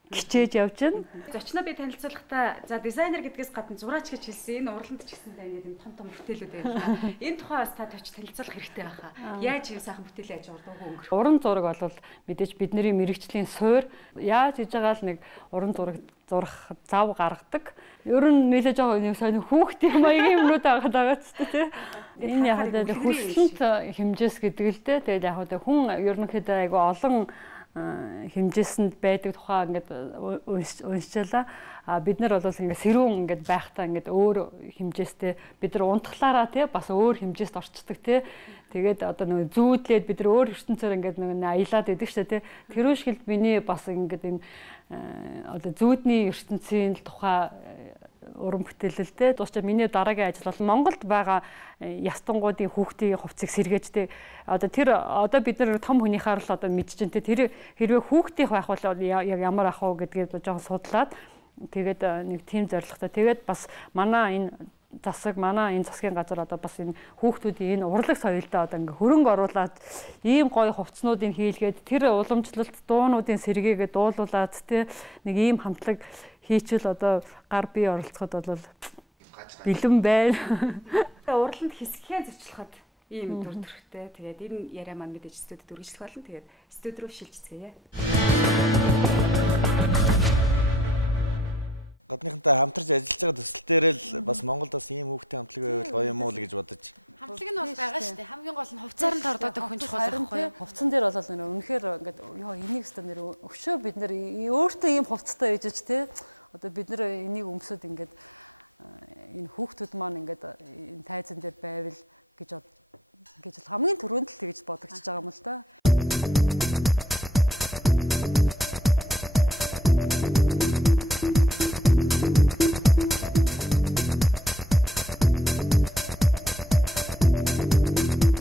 хичээж явж байна. Зочноо би танилцуулахдаа за дизайнер гэдгээс гадна зураач гэж хэлсэн. Энэ уралданд ч гэсэн ингээд юм том бүтээлүүд байна. Энэ тухай бас та товч танилцуулах хэрэгтэй байхаа. Яаж юм сайхан бүтээлээ яаж урдуугүй өнгөрөх. Уран зураг бол мэдээж бидний мэрэгжлийн суурь яаж хийж байгаа л нэг уран зураг зурах зав гаргадаг. Ер нь нэлээд жоо нэг сайн хүүхдийн маягийн юмнууд байгаа ч тийм. Энэ яг л хүслэнт хэмжээс гэдэг л дээ. Тэгээд яг хүн ерөнхийдөө айгу олон хэмжээсэнд байдаг тухай ингээд уншчихлаа. Бид нар бол ингээд сэрүүн ингээд байхдаа ингээд өөр хэмжээстэй бид нар унтахлаараа тий бас өөр хэмжээст орчдөг тий. Тэгээд одоо нэг зүүдлээд бид нар өөр ертөнцөөр ингээд нэг аялаад идэг шүү тий. Тэр үшгэлд миний бас ингээд энэ одоо зүүдний ертөнцийн тухай уран бүтээлэлтэй дуусчаа миний дараагийн ажил бол Монголд байгаа ястангуудын хүүхдийн хувцсыг сэргээжтэй одоо бид нар том хүнийхаар л одоо мэдчихэнтэй тэр хэрвээ хүүхдийн байх бол яг ямар ах вэ гэдгийг жоохон судлаад тэгээд нэг тийм зорилготой тэгээд бас манай энэ засгийн газар одоо бас энэ хүүхдүүдийн энэ урлаг соёлдоо одоо ингээ хөрөнгө оруулаад ийм гоё хувцснуудыг хийлгээд тэр уламжлалт дуунуудын сэргээгээ дуулуулад тий нэг ийм хамтлаг хийчихэл одоо гар бие оролцоход бол бэлэн байна. Урланд хэсгхэн зөрчлөхөд ийм төр төрхтэй. Тэгээд энэ яриа маань мэдээж студид үргэлжлэх болно. Тэгээд студи руу шилжицгээе. Гадныхантай хамтарч ажиллаж байгаа төсөл дээр л бас Монголд бас ийм хүүхдийн хамтлаг байвал гоё юм уу л гэж бодож. Хамтлаг нь бол байгаа шүү дээ. Хамгийн гол нь хувцаар нь тордоод хүн чухал байхгүй юу? Хувцсан дээр бол нэр үнэхээр ингээд ёо энийг өстө нэр өшөө бид нэр өөртөө ийм хувцастай ээжэж тий. Одоо бид нэр энийг өмсөд ингээд энэ хүүхдүүд маань ингээд энэ тайзан дээр байвал гэж хамгийн түрүүнд л тэгж бодогдож байгаа юм л да.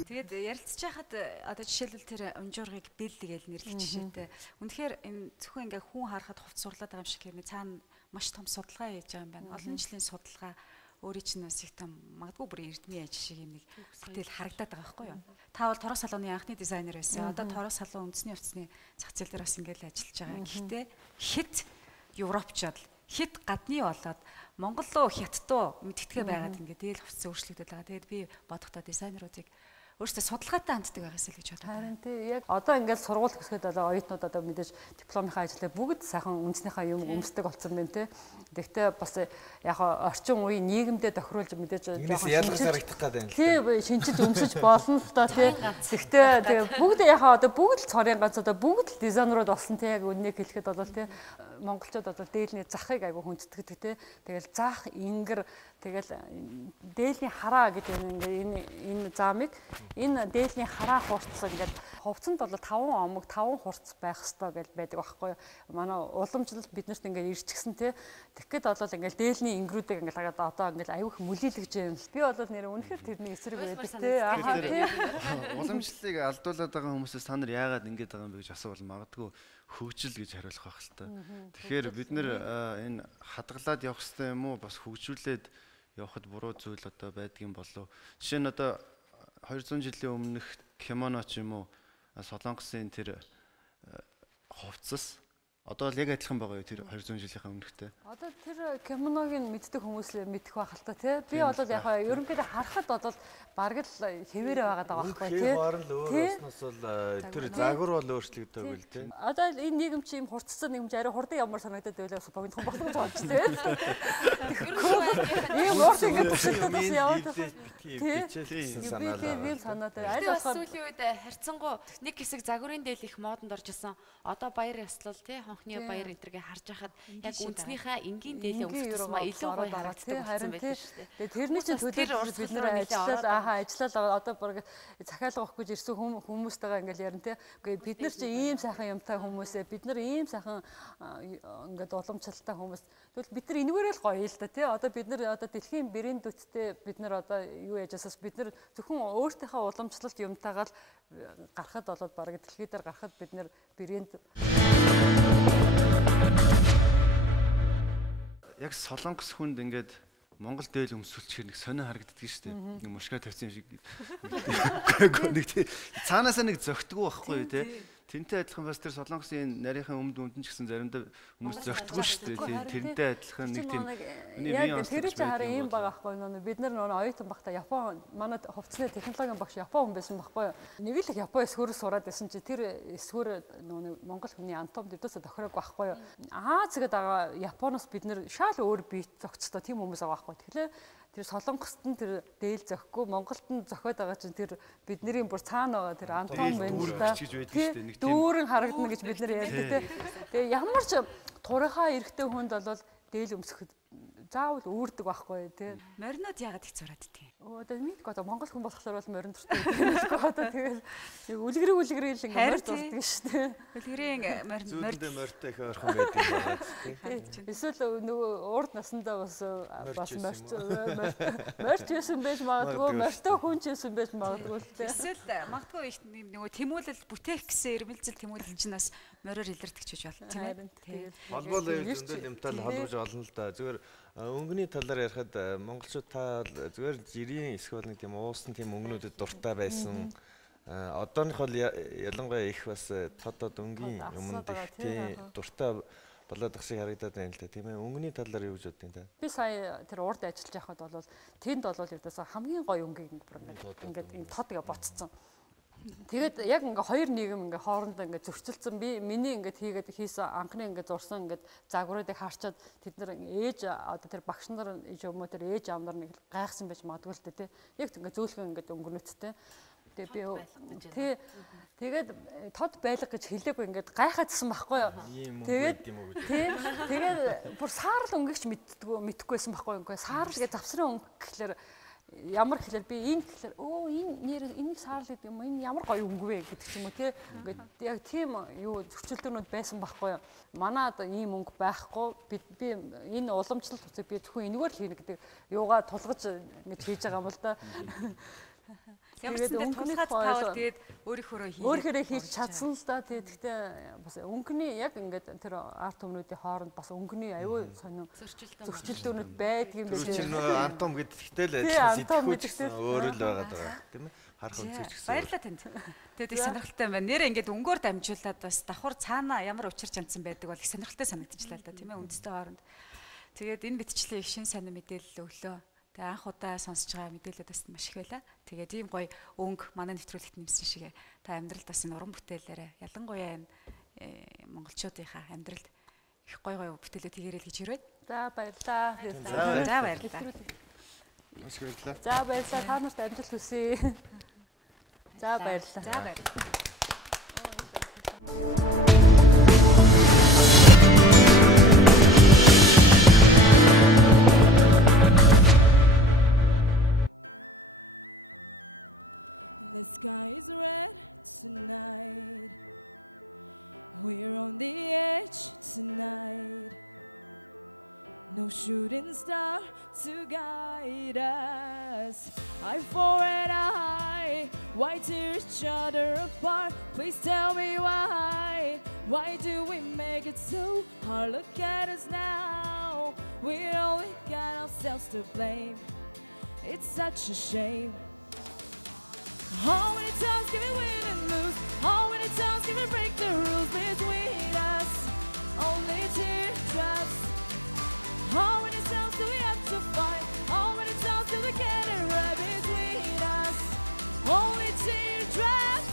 Тэгээд ярилцж байхад одоо жишээлбэл тэр унжуургыг бэл гээл нэрлэх жишээтэй. Үнэхээр энэ зөвхөн ингээ хүн харахад хувц сурлаад байгаа юм шиг хэрнээ цаана маш том судалгаа хийж байгаа юм байна. Олон жилийн судалгаа өөрийн чинь бас их том магадгүй бүр эрдмийн ажил шиг юм нэг бүтээл харагдаад байгаа байхгүй юу? Та бол торос салууны анхны дизайнер байсан. Одоо торос салуу үндэсний хувцсны зах зээл дээр бас ингээл ажиллаж байгаа. Гэхдээ хэд европчод хэд гадны болоод Монгол руу хятадуу мэдтгэдэг байгаад ингээд дээл хувцас өөрчлөгдөж байгаа. Тэгээд би бодохдоо дизайнеруудыг өөрөөсөө судалгаатай ханддаг байгаас л гэж бодлоо. Харин тий яг одоо ингээд сургууль төгсгөөд одоо оюутнууд одоо мэдээж дипломынхаа ажлаа бүгд сайхан үндэснийхаа юм өмсдөг болсон байна тий. Тэгэхдээ бас яг орчин үеийн нийгэмдээ тохируулж мэдээж жоохон ялгаж харагдах гэдэг юм. Тий шинжиж өмсөж болно л доо тий. Тэгэхдээ тэгээ бүгд яг одоо бүгд л цорын ганц одоо бүгд л дизайнерууд болсон тий яг үннийг хэлэхэд бол тий монголчууд бол дээлний захыг айгу хүндэтгдэг тий. Тэгэл зах ингэр тэгэл дээлний хараа гэдэг энэ заамыг энэ дээлний хараа хурц ингээд хувцсанд бол 5 омог 5 хурц байх ёстой гэж байдаг байхгүй юу. Манай уламжлалт биднэрт ингээд ирчихсэн тий. Тэгэхэд бол ингээд дээлний ингэрүүдийг ингээд одоо ингээд аюух мүлийлгэж юм. Би бол нэр үнэхээр тэрний эсрэг байдаг тий. Аа тий. Уламжлалыг алдуулаад байгаа хүмүүсээс та нар яагаад ингэж байгаа юм бэ гэж асуувал магадгүй хөгжил гэж хариулах байх л та. Тэгэхээр бид нэр энэ хадгалаад явах хэрэгтэй юм уу? Бас хөгжүүлээд явахад буруу зүйл одоо байдгийн болов. Жишээ нь одоо 200 жилийн өмнөх кимоно ч юм уу Солонгосын тэр хувцас одоо л яг адилхан байгаа юу тэр 200 жилийнхаа өмнөхтэй. Одоо тэр кимоног нь мэддэг хүмүүс л мэдэх байх л та тий. Би бол яг ерөнхийдөө харахад бол бараг л хэвээрээ байгаа даа байхгүй тий. Өөрөөснөөс бол тэр загвар бол өөрчлөгдөв л тий. Одоо энэ нийгэм чи юм хурцсан нийгэм арай хурдан ямар санагдаад байлаа богинохон болгож болж тий. Ийм уурт ингэ төсөлтөд бас яваад би санаад аль болохоор сүүлийн үед харьцангуй нэг хэсэг загварын дээл их модонд орж исэн. Одоо баяр ёслол тий хонхны баяр энтергээ харж байхад яг үндснийхээ энгийн дээлээ өмссөн илүү гоё харагддаг болсон байх шүү дээ. Тэгээ тэрний чинь төлөөлж бид нэр ажиллаад одоо баг захиалга өгөх гэж ирсэн хүмүүстэйгээ ингээл ярина тий. Үгүй бид нар чинь ийм сайхан юмтай хүмүүсээ бид нар ийм сайхан ингээд уламжлалтай хүмүүс. Тэгвэл бид нар энэгээр л гоё л да тий. Одоо бид нар одоо дэлхийн брэнд үсттэй бид нар одоо юу яжсаас бид нар зөвхөн өөртөөхөө уламжлалт юмтайгаа л гарахад болоод баг дэлхий дээр гарахад бид нар брэнд яг солонгос хүнд ингээд Монгол дээл өмсүүлчихэр нэг сонио харагддаг шүү дээ. Нэг мушка тавьсан юм шиг. Нэг цаанаасаа нэг зөгтгөө байхгүй юу те. Тэнтэй адилхан бас тэр солонгосын нарийнхан өмд ч гэсэн заримдаа хүмүүс зөгтгөө шүү дээ. Тэрнтэй адилхан нэг тийм тэр чинь хараа ийм байгаа байхгүй юу. Бид нар нөгөө оюутан багта Япон манай хувцсны технологийн багш Япон хүн байсан байхгүй юу. Нэг л Япон эсвэр сураад байсан чи тэр эсвэр нөгөө Монгол хүний антом дэвдээсээ тохирог байхгүй юу. Азиэд байгаа Японоос бид нар шал өөр бие зөгцтой тийм хүмүүс байгаа байхгүй. Тэгэхээр тэр Солонгост нь тэр дээл зөхгүй Монголд нь зохиод байгаа чинь тэр бидний бүр цаана байгаа тэр Антон байна л да. Дүүрэн харагдана гэж бид нар ярьдаг те. Тэгээ ямар ч турхаа эрэгтэй хүнд бол дээл өмсөх заавал үүрдэг байхгүй тий. Моринод яагаад их зураад тийм. Одоо мэдгүй одоо монгол хүн болохоор бол морин дуртай гэдэг одоо тэгэл үлгэрийг л ингээд дурдаг шүү дээ. Үлгэрийн морин морьтой их ойрхон байдаг байгаа. Эсвэл нөгөө урд насандаа бас морьч байсан байж магадгүй, морьтой хүн ч байсан байж магадгүй л дээ. Эсвэл магадгүй их нөгөө тэмүүлэл бүтээх гэсэн эрмэлзэл тэмүүлэл чинь бас мориор илэрдэг ч гэж байна тийм. Холбоол зөндөл юмтай холбож олно л да. Зүгээр өнгөний талаар ярихад монголчууд та зүгээр жирийн эсвэл нэг тийм уусан тийм өнгөнүүдэд дуртай байсан. Одооных бол ялангуяа их бас тод өнгийн юмд их тийм дуртай болоод их шиг харагдаад байна л да. Тийм ээ. Өнгөний талаар юу гэж боддیں۔ Би сая тэр урд ажиллаж байхад бол тэнд бол юудаас хамгийн гоё өнгийг ингээд тод гэ боцсон. Тэгээд яг ингээ хоёр нийгэм ингээ хоорондоо ингээ зөрчилдсөн би миний ингээ хийгээд хийсэн анхны ингээ зурсан ингээ загваруудыг харчаад тэд нар ээж одоо тэр багш нар юм уу тэр ээж аав нар нэг гайхсан байж магадгүй л дээ тий. Яг ингээ зөөлхөн ингээ өнгөнөцтэй. Тэгээ би тэгээд тод байлга гэж хэлээгүй ингээ гайхаадсан байхгүй юу. Тэгээд бүр саарл өнгөгч мэддэггүйсэн байхгүй юу. Саарл гэж завсрын өнгө гэхэлэр ямар гэхэлэр би энэ гэхэлэр энийг саарл гэдэг юм энэ ямар гоё өнгө вэ гэдэг ч юм уу тий ингээд яг тийм юу зөрчилдөөнүүд байсан байхгүй юу. Манайд ийм өнгө байхгүй би энэ уламжлалт үсэг би зөвхөн энэгээр л хийнэ гэдэг юугаа тулгаж ингэж хийж байгаа юм л да. Тэгээд өнгөний тавал тэгээд өөрийнхөө хийж чадсан л да. Тэгэхдээ бас өнгөний яг ингээд тэр арт өмнөдийн хооронд бас өнгөний аюу сонин зөрчилдөөнүүд байдаг юм байна. Тэр чинь антом гэдэгтэй л ажилласан сэтгэхүйч өөр л байгаа даа тийм ээ. Харах үнцэж гэсэн. Баярлалаа танд. Тэгээд их сонирхолтой байна. Нэр ингээд өнгөөр дамжуулаад бас давхар цаана ямар учир чанцсан байдаг бол их сонирхолтой санагдчихлаа л да тийм ээ үндэстэй хооронд. Тэгээд энэ битчлээ их шин сонир мэдээлэл өглөө. Тэгээ анх удаа сонсож байгаа мэдээлэлүүд бас маш их байлаа. Тэгээд ийм гоё өнгө манай нэвтрүүлэгт нэмсэн шигээ та амьдралд бас энэ уран бүтээлээрээ ялангуяа энэ монголчуудынхаа амьдралд их гоё гоё бүтээлүүд хийгээрэй гэж хэрвээ. За баярлалаа. За баярлалаа. Маш баярлалаа. За баярлалаа. Та нарт амжилт хүсье. За баярлалаа. За баярлалаа. The sky is red tonight. We're on the edge tonight. No shooting star to guide us. Eye for an eye. Why tear each other apart? Please tell me why. Why do we make it so hard? Look at us now. We only got ourselves to blame. It's such a shame. How many times can we win and lose? How many times can we break the rules between us? Only teardrops. How many times do we have to fight? How many times do we get it right between us? Only teardrops.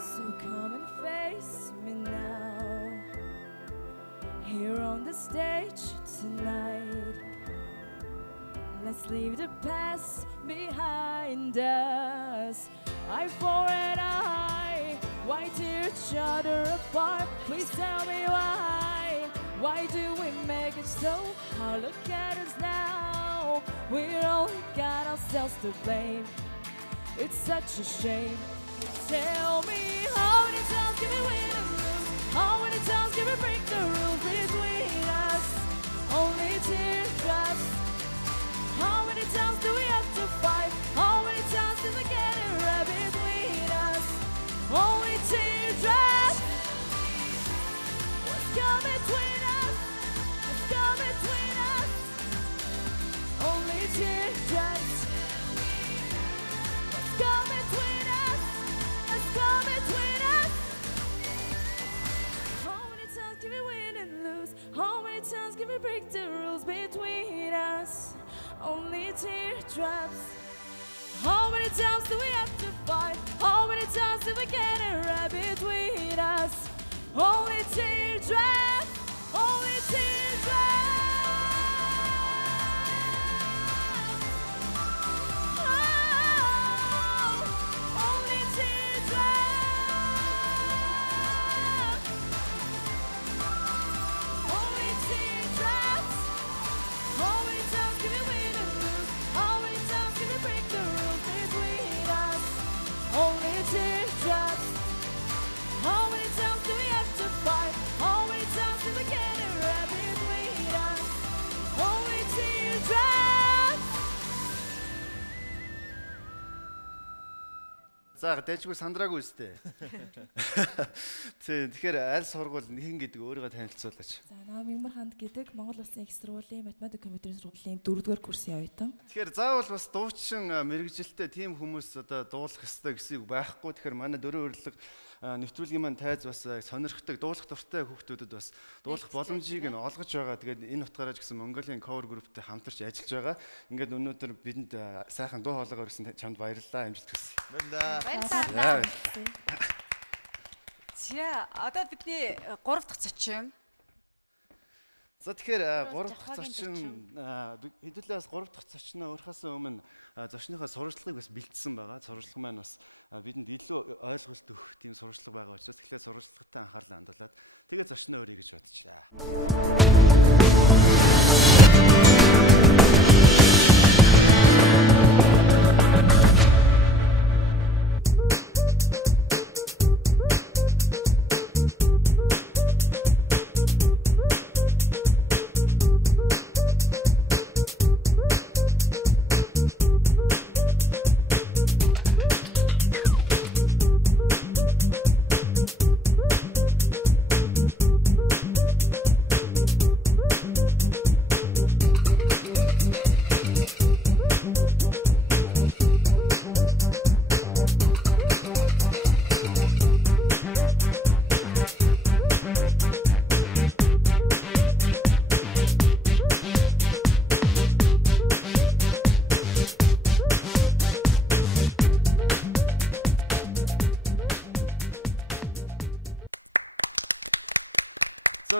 So come and face me now. Here on the stage tonight. Let's leave the past behind us. Eye for an eye. Why tear each other apart? Please tell me why. Why do we make it so hard? Look at us now. We only got ourselves to blame. It's such a shame. Tell me how many times can we win and lose? How many times can we break the rules between us? Only teardrops. How many times do we have to fight? How many times do we get it right between us? Only teardrops. What's come between us? What's come between us? Only teardrops. What's come between us? What's come between us? How many times can we win and lose? How many times can we break the rules between us? Only teardrops. How many times do we have to fight? How many times do we get it right between us? only teardrops, only teardrops. За дэжгүй сандраагүй үстэй. Тэгэхээр аль сургууль нэгэн гэдэг өөрийгөө танилцуулаач. За намайг Мигмар Ханд гэдэг Монгол Улсын их сургуулийн математик компьютер сургуулийн 4-р курсын оюутан. Тэгэхээр заавал бас дуучин мэрэгжилтэй тийм хүмүүс одоо дуулах ёстой гэсэн үг байхгүй. Тэгэхээр манай дөрөв урилга нэвтрүүлгийн маань тайз бас сонирхдаг, дуулах дуртай хүүхдүүдэд бас дуулах боломжийг нь олгож байгаа. Тэгээд энэ утгаараа ч гэсэн Mongolian Cover Group-тэй хамтарч ажиллаж байгаа. Ингээд өнөөдөр бидэнд сайхан дуу хоолойгоор ирсэн чамд баярлалаа. Амжилт хүсье. Баярлалаа. За одоо бидний 3 дахь зочин. За тэгэхээр 3 дахь зочин хэдүүлээс 3 дахь зочноо өөрхөөсөө өмнө зочныхоо сурвалжлагыг бас бэлдсэн байгаа. Сурвалжлага маань бас бидэнд илүү ойлголт өгөх тийм сурвалжлага байгаа учраас тэгэхээр сурвалжлагатай анхаарлаа хандуулад тэгээд зочноо өрье гэж бодчихлаа.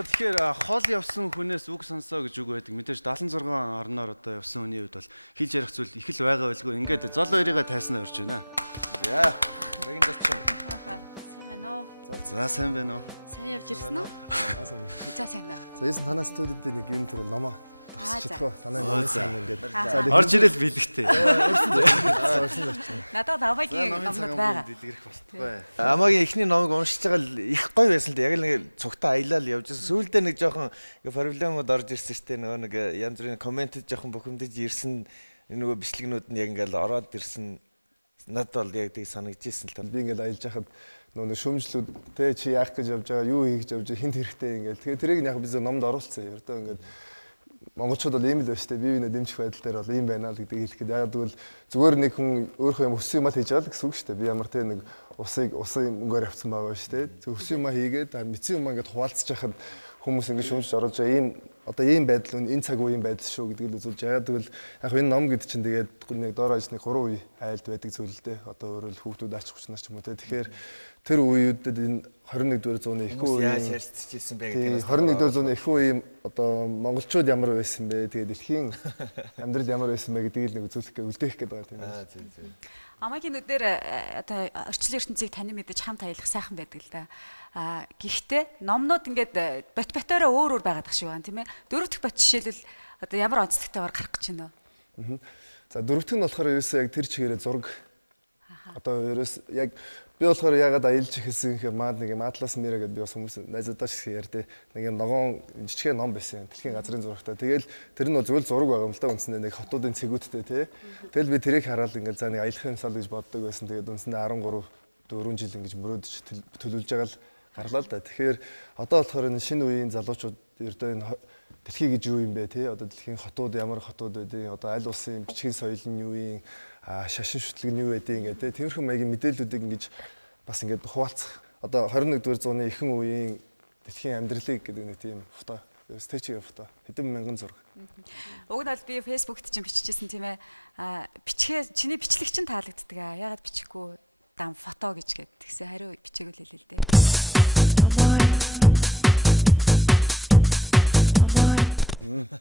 Тэгэхээр хол явсан хүнээс үг сонсоо гэж үг байдаг. Мэдээж 76 орноор одоо явсан хүний хувьд бол хэлж ярих зүйл их л байгаа байлгүй. Ингээд зол хоёрыгаа тайснаа орж байна. За. Багийн зочин. Сайн байна уу? За сайн байна уу? Сайн явж ирсэн үү? За сайн байна. За ийсэн танаас студид би нэг юм тэр номоо тасчихгүй. Танай номын сайн ингээд. Орж ирэл бэлэгтэй. Надад Амагийн номнод байгаа. Дэлгэрэх болтугай. Амагийн эхний номыг уншиж байгаа л их гоё байсан л да. Яг л нэг цугтаа аялал явж байсан. Сүүлдээ нэг жоохон проблемууд орж ирсэн штэ нөгөө нэг янз бүрийн комментэд жоохон бухимдаж ирсэн нөгөө бичлэгнүүд нь яг ингээл ороод ирсэн. Надад бол яг тийг санагдчихсэн л та. Би ингээл аялж хахад нөгөө шөмжлүүд тэ чи яах гэж явж байгаа, юу хийх гэж явж байгаа, хинт хэрэгтэй ингээл. Тэгээ тэрийг яг biz номд оруулсан. Ердөө ингээд монголчууд бол ийм л байна шүү дээ. Бие биенээ дэмжих байдал дээр бол ийм байна л гэдэг хэлэхэд яг тэгвэл зүгээр нэг хүн өөрөө юм өссөн юм хийж байгаа л гэсэн үг шүү дээ. Би ямар тэ нэг усын мөнгөөр авсан байгаа шүү дээ. Өссөн юм хийгээд мэдсэн юм ингээд хуваалцаж яхад хүмүүс ингээд шүүмжж орж байгаа ийм одоо ийм байдал энэ цаг үеийн байдал шүү гэдгийг л үзүүлж яагаад гэвэл яг энэ ном гэдэг чинь тэгээд нэг доор ажны 3 үе айлд байдаг зүйл л дээ. Одоо өөрөөр хүүхдүүд ач хүчнаас ч юм уу те. Тэгэхээр тэр үеүүдэд энэ 21-р зууны их үеийн яаж ярьцчихсэн бэ гэдэг. 21-р зууны их үеийн одоо монголчууд ямар байсан бэ? Тэгээд дэлхийн амьдрал ямар байсан бэ гэдгийг нэг үзүүлэх гээ үлдээх гээд байгаа тийм ээ. Амагийн нүдээр одоо орчлон ертөнцийг тань мэдэж хамт аялах сайхан байдаг л да. Гэхдээ номнууд ингээд бот-ботоороо өөр байгаад тах шиг байна тийм ээ. Дөрөв дэх бот жишээлбэл одоо ямар онцлогтойгоор гарах гэж байна вэ? За дөрөв дэх нь болохоор ерөөсөө яг тэр чигээрээ зураг. Одоо ерөөс яг би болохоор ягаад аялж ихсэн гэхээр маад нэг юм Атлас Мира гэдэг би бас хүмүүс найзуудаа ч ярьдээ нэг юм ногоон жижигхэн ном байсан. Дэлхийн газрын зурагтай. Тэгэл тэр нь зөвл зураг байгаа юм л да үндсэндээ нэг хотуудын цэгүүдтэй тий. Тэгэл би тэрийг хараад ингээд за нэг аялах юмсаа гэж боддог байсан. Тэгээд үндсэндээ 13 4 жил ингэж мөрөөдөж төлөвлөж байгаа л гарлаа л да. Тэгэхээр одоо болохоор энэ шинэ үеийн залуучууд ердөө энэ дэлхий гэж юу юм бэ тий. Одоо дэлхийн хотууд ямар хотууд байдیں۔ Одоо аль улсын бичгийн соёл нь юу юм, шашин шүтлэг нь юу байдیں۔ Ингээд тиймэрхүү маягийн мэдээллүүдийг ингэж бас ингээд хуваалцах. Одоо 21-р зууны ихэнх үеийн дэлхийн амьдралыг гэдэг нэг тийм фото, стечийн фото, хэдэн мянган зураг. Уг нь бол би фэйсбүүкт чинь биччихсэн тийм ээ. Бичгээ чиний бичлэг чинь таалагддаг аа. Ягаад бичихгүй дан фото гэж гээд тэгсэн хариу бичээгүүл хэлээ л дээ.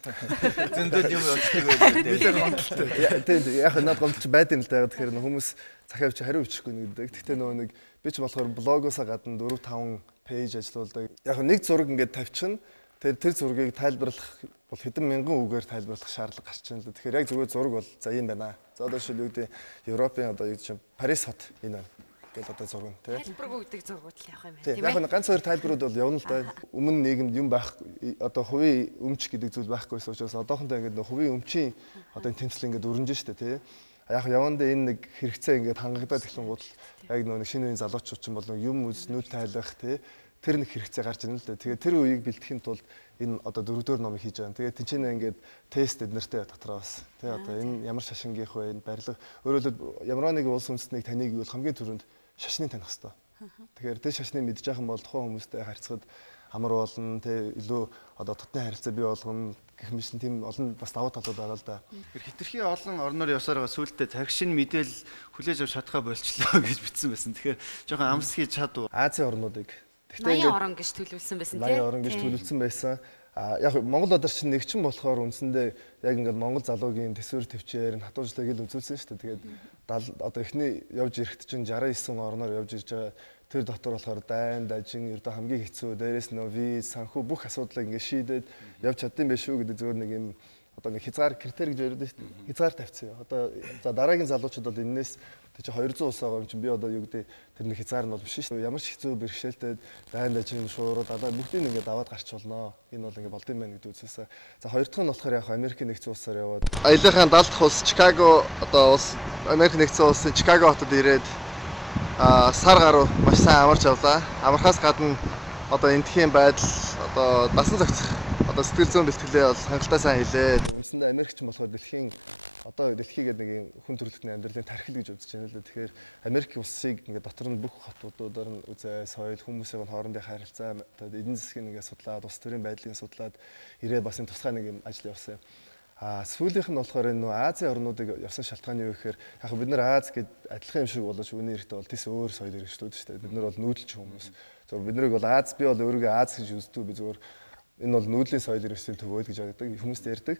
Зөндөл юм боддог байлээ. Тэгээд яг надад гомдч байдیں۔ Л да. Тэгэхээр хүмүүс захиавч хариу өчөхгүй нэгдэг. Гэхдээ нөгөө нэг би ч болохоор блогоосаа гадна 4-5 пэйж ажиллаулдаг. Яг нэг зураг ингээд тавьчихна. Тэгээд тэр зургийг тайлбарлах бол хэдэн мянган үгээр тайлбарлах шаардлага гарч байна л да. Тэгэхээр яг зүгээр зураг бол за юм байна. За одоо шил юу гэдэг Европын одоо юу гэж Парис хот энэ байна. Тэгэл одоо зураг нь тий. Тайлбаргүй гэдэг зургууд л явах юм байна. Тийм яг ганц хоёр тайлбарууд бол явна л да. Өмнө нийгэмд юм байх одоо хувийн өмч гэдэг зүйл байхгүйсэн учраас одоохондоо ингээд хувийн өмчийн одоо энэ тэмцэл ингээд өрнөж штэ тий. Яг явандаа энэ нэг хэрэгцээ ингээд хангагдаад эхлэнгууд яг нэг шинэ үеийн залуучууд ч юм бол юм үз нүд тайлах тий. Тэр нэг хэрэгцээ гарч ирнэ л да. Тэгээ тэр үеийг бэлтгэхийн тулд энэ одоо дөрөвдүгээр номыг хийж байгаа. Тэгээ тэнцэнэ ингээд тест эднэртэй дотроос тий одоо энэ ямар шашингийнх вэ энэ барилга өөрөөр хэлбэл ямар нэг улс үндэстнийг танийг бол хамгийн түрүүнд шашныг таних хэрэгтэй. Тэгэхээр тэр шашныг мэдж яхан бол тухайн хүмүүстэй харьцахад амар болно тий илүү одоо тотны харилцаа бий болгоно гэх мэт тийм олон бас давуу талууд байгаа л да. Хитрхи олон орноор явсараа сүүлдээ тархишин мэдээлэл хүлээж авч чадхаа болчлоо гэж бичсэн байсан. Тэгэхээр жоохон амсхий чадв. Азийн орнуудыг 80 орн гэж төлөвлөсөн байсан тийм. 80 орн гэж төлөвлөсөн байсан. Яг Монгол одар чинь нэгчин болохоор үндсэндээ яг ингээд Монгол залуугийн төсвөр төвчээр хатуужлагыг л үзүүлсэн шүү дээ. Тэгээд одоо эхний явж ирэхэд чинь 69 орноор явж ирж байгаа. Тэр дотор болохоор дайн, дажин, ердөө хамгийн хэцүү, дээрээс нь виз, санхүү бүх асуудлыг ингээд шийдээд явж чадсан байх шүү гэдэг зөвөр нэг юм одоо нэг хязгаар критерий гэж яриад шүү дээ. Хязгаар тавьсан. Одоо за дараагийн залуучууд бол энэс тэг чи 200 ус байгаа юм чинь би одоо юу гэдэг тэр нэг хязгаар нь бол биш шүү дээ. Ямар ч хэцүү бэрхшээлтэй дайн дажин шуурууд одоо бүгдийг ингээд аваад гарч болно. Энэ бол ингээд болдсон байх гэдэг үзээсээ. За хоёр дахь нь болохоор яг Америкийн нэгдсэн улсаар яваад аяллахын 70 дахь улс Чикаго одоо улс Америкийн нэгдсэн улсын Чикаго хотод ирээд сар гаруй маш сайн амарч авлаа. Амархаас гадна одоо эндхийн байдал одоо дасан зохицох одоо сэтгэл зүйн бэлтгэлээ бол хангалттай сайн хийлээ. Үндсэндээ Америкч болохоор дэлхийн одоо дэлхийгээд нэг юм хүн төрөлхтний амьдралын тархил гэж үзэж байна л да. Тэгэхээр Америк улсыг ингээд дотор нь бүх хотуудаар нь үзээ, соёл, хүмүүсийн хоорондын харилцаа, одоо эдийн засгийн ингээд судлаад, улс төрийн байдлыг судлаад ирээ бас энэ тусгай нэг юм ажил явуулсан. Сүүлийнх нь болохоор энэ Азийн орнуудыг явсан шалтгааны юу гэхээр яг бид нар Аз гэд адилхан юм шиг болооч үүний эрэхтэй бол тийс өөр соёл иргэжлүүд шүү дээ. Бид нар бол нүүдэлч хүмүүс. Зөв бид нарыг бол Аз би бол өөрийгөө Аз гэж үздэг. Би зөвөр энэ бол нүүдлийн соёл иргэжлийн төвөөд гэж яддаг. Хүмүүст ярьдаг.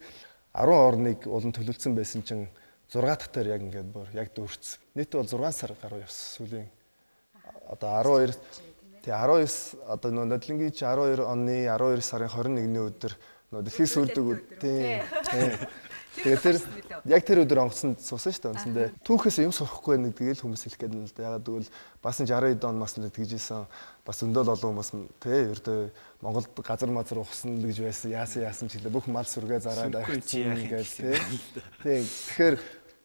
10 орныг улан төлөвлөсөн байсан чинь 6 дахь дээр яг ингээд бүр яг дүүрсэн. Нийтээ бол 6 сар гаруй явсан сүүлийн одоо 12 одоо нодлонгийн 12 оны 12 сарын 21-ний өдөр дэлхийн сүрдэг үе тийм. Тэгээд тэр яг тэр өдөр онгоцонд суусан шүү дээ үндсэндээ. Түүхээс юм сурахгүй нэг тэгэл хүмүүс хэлэх гээд нь л да. Ягаад гэвэл бас 60-д он бас тэгж ийсэн бас өндөөл олон хүмүүс тий ердөө Монголд газар мазар ухсан л гэж байсан. Яасан ч гэлээ бүх мал сүргээ зараад авчихсан ингээл тий. Тэгэхээр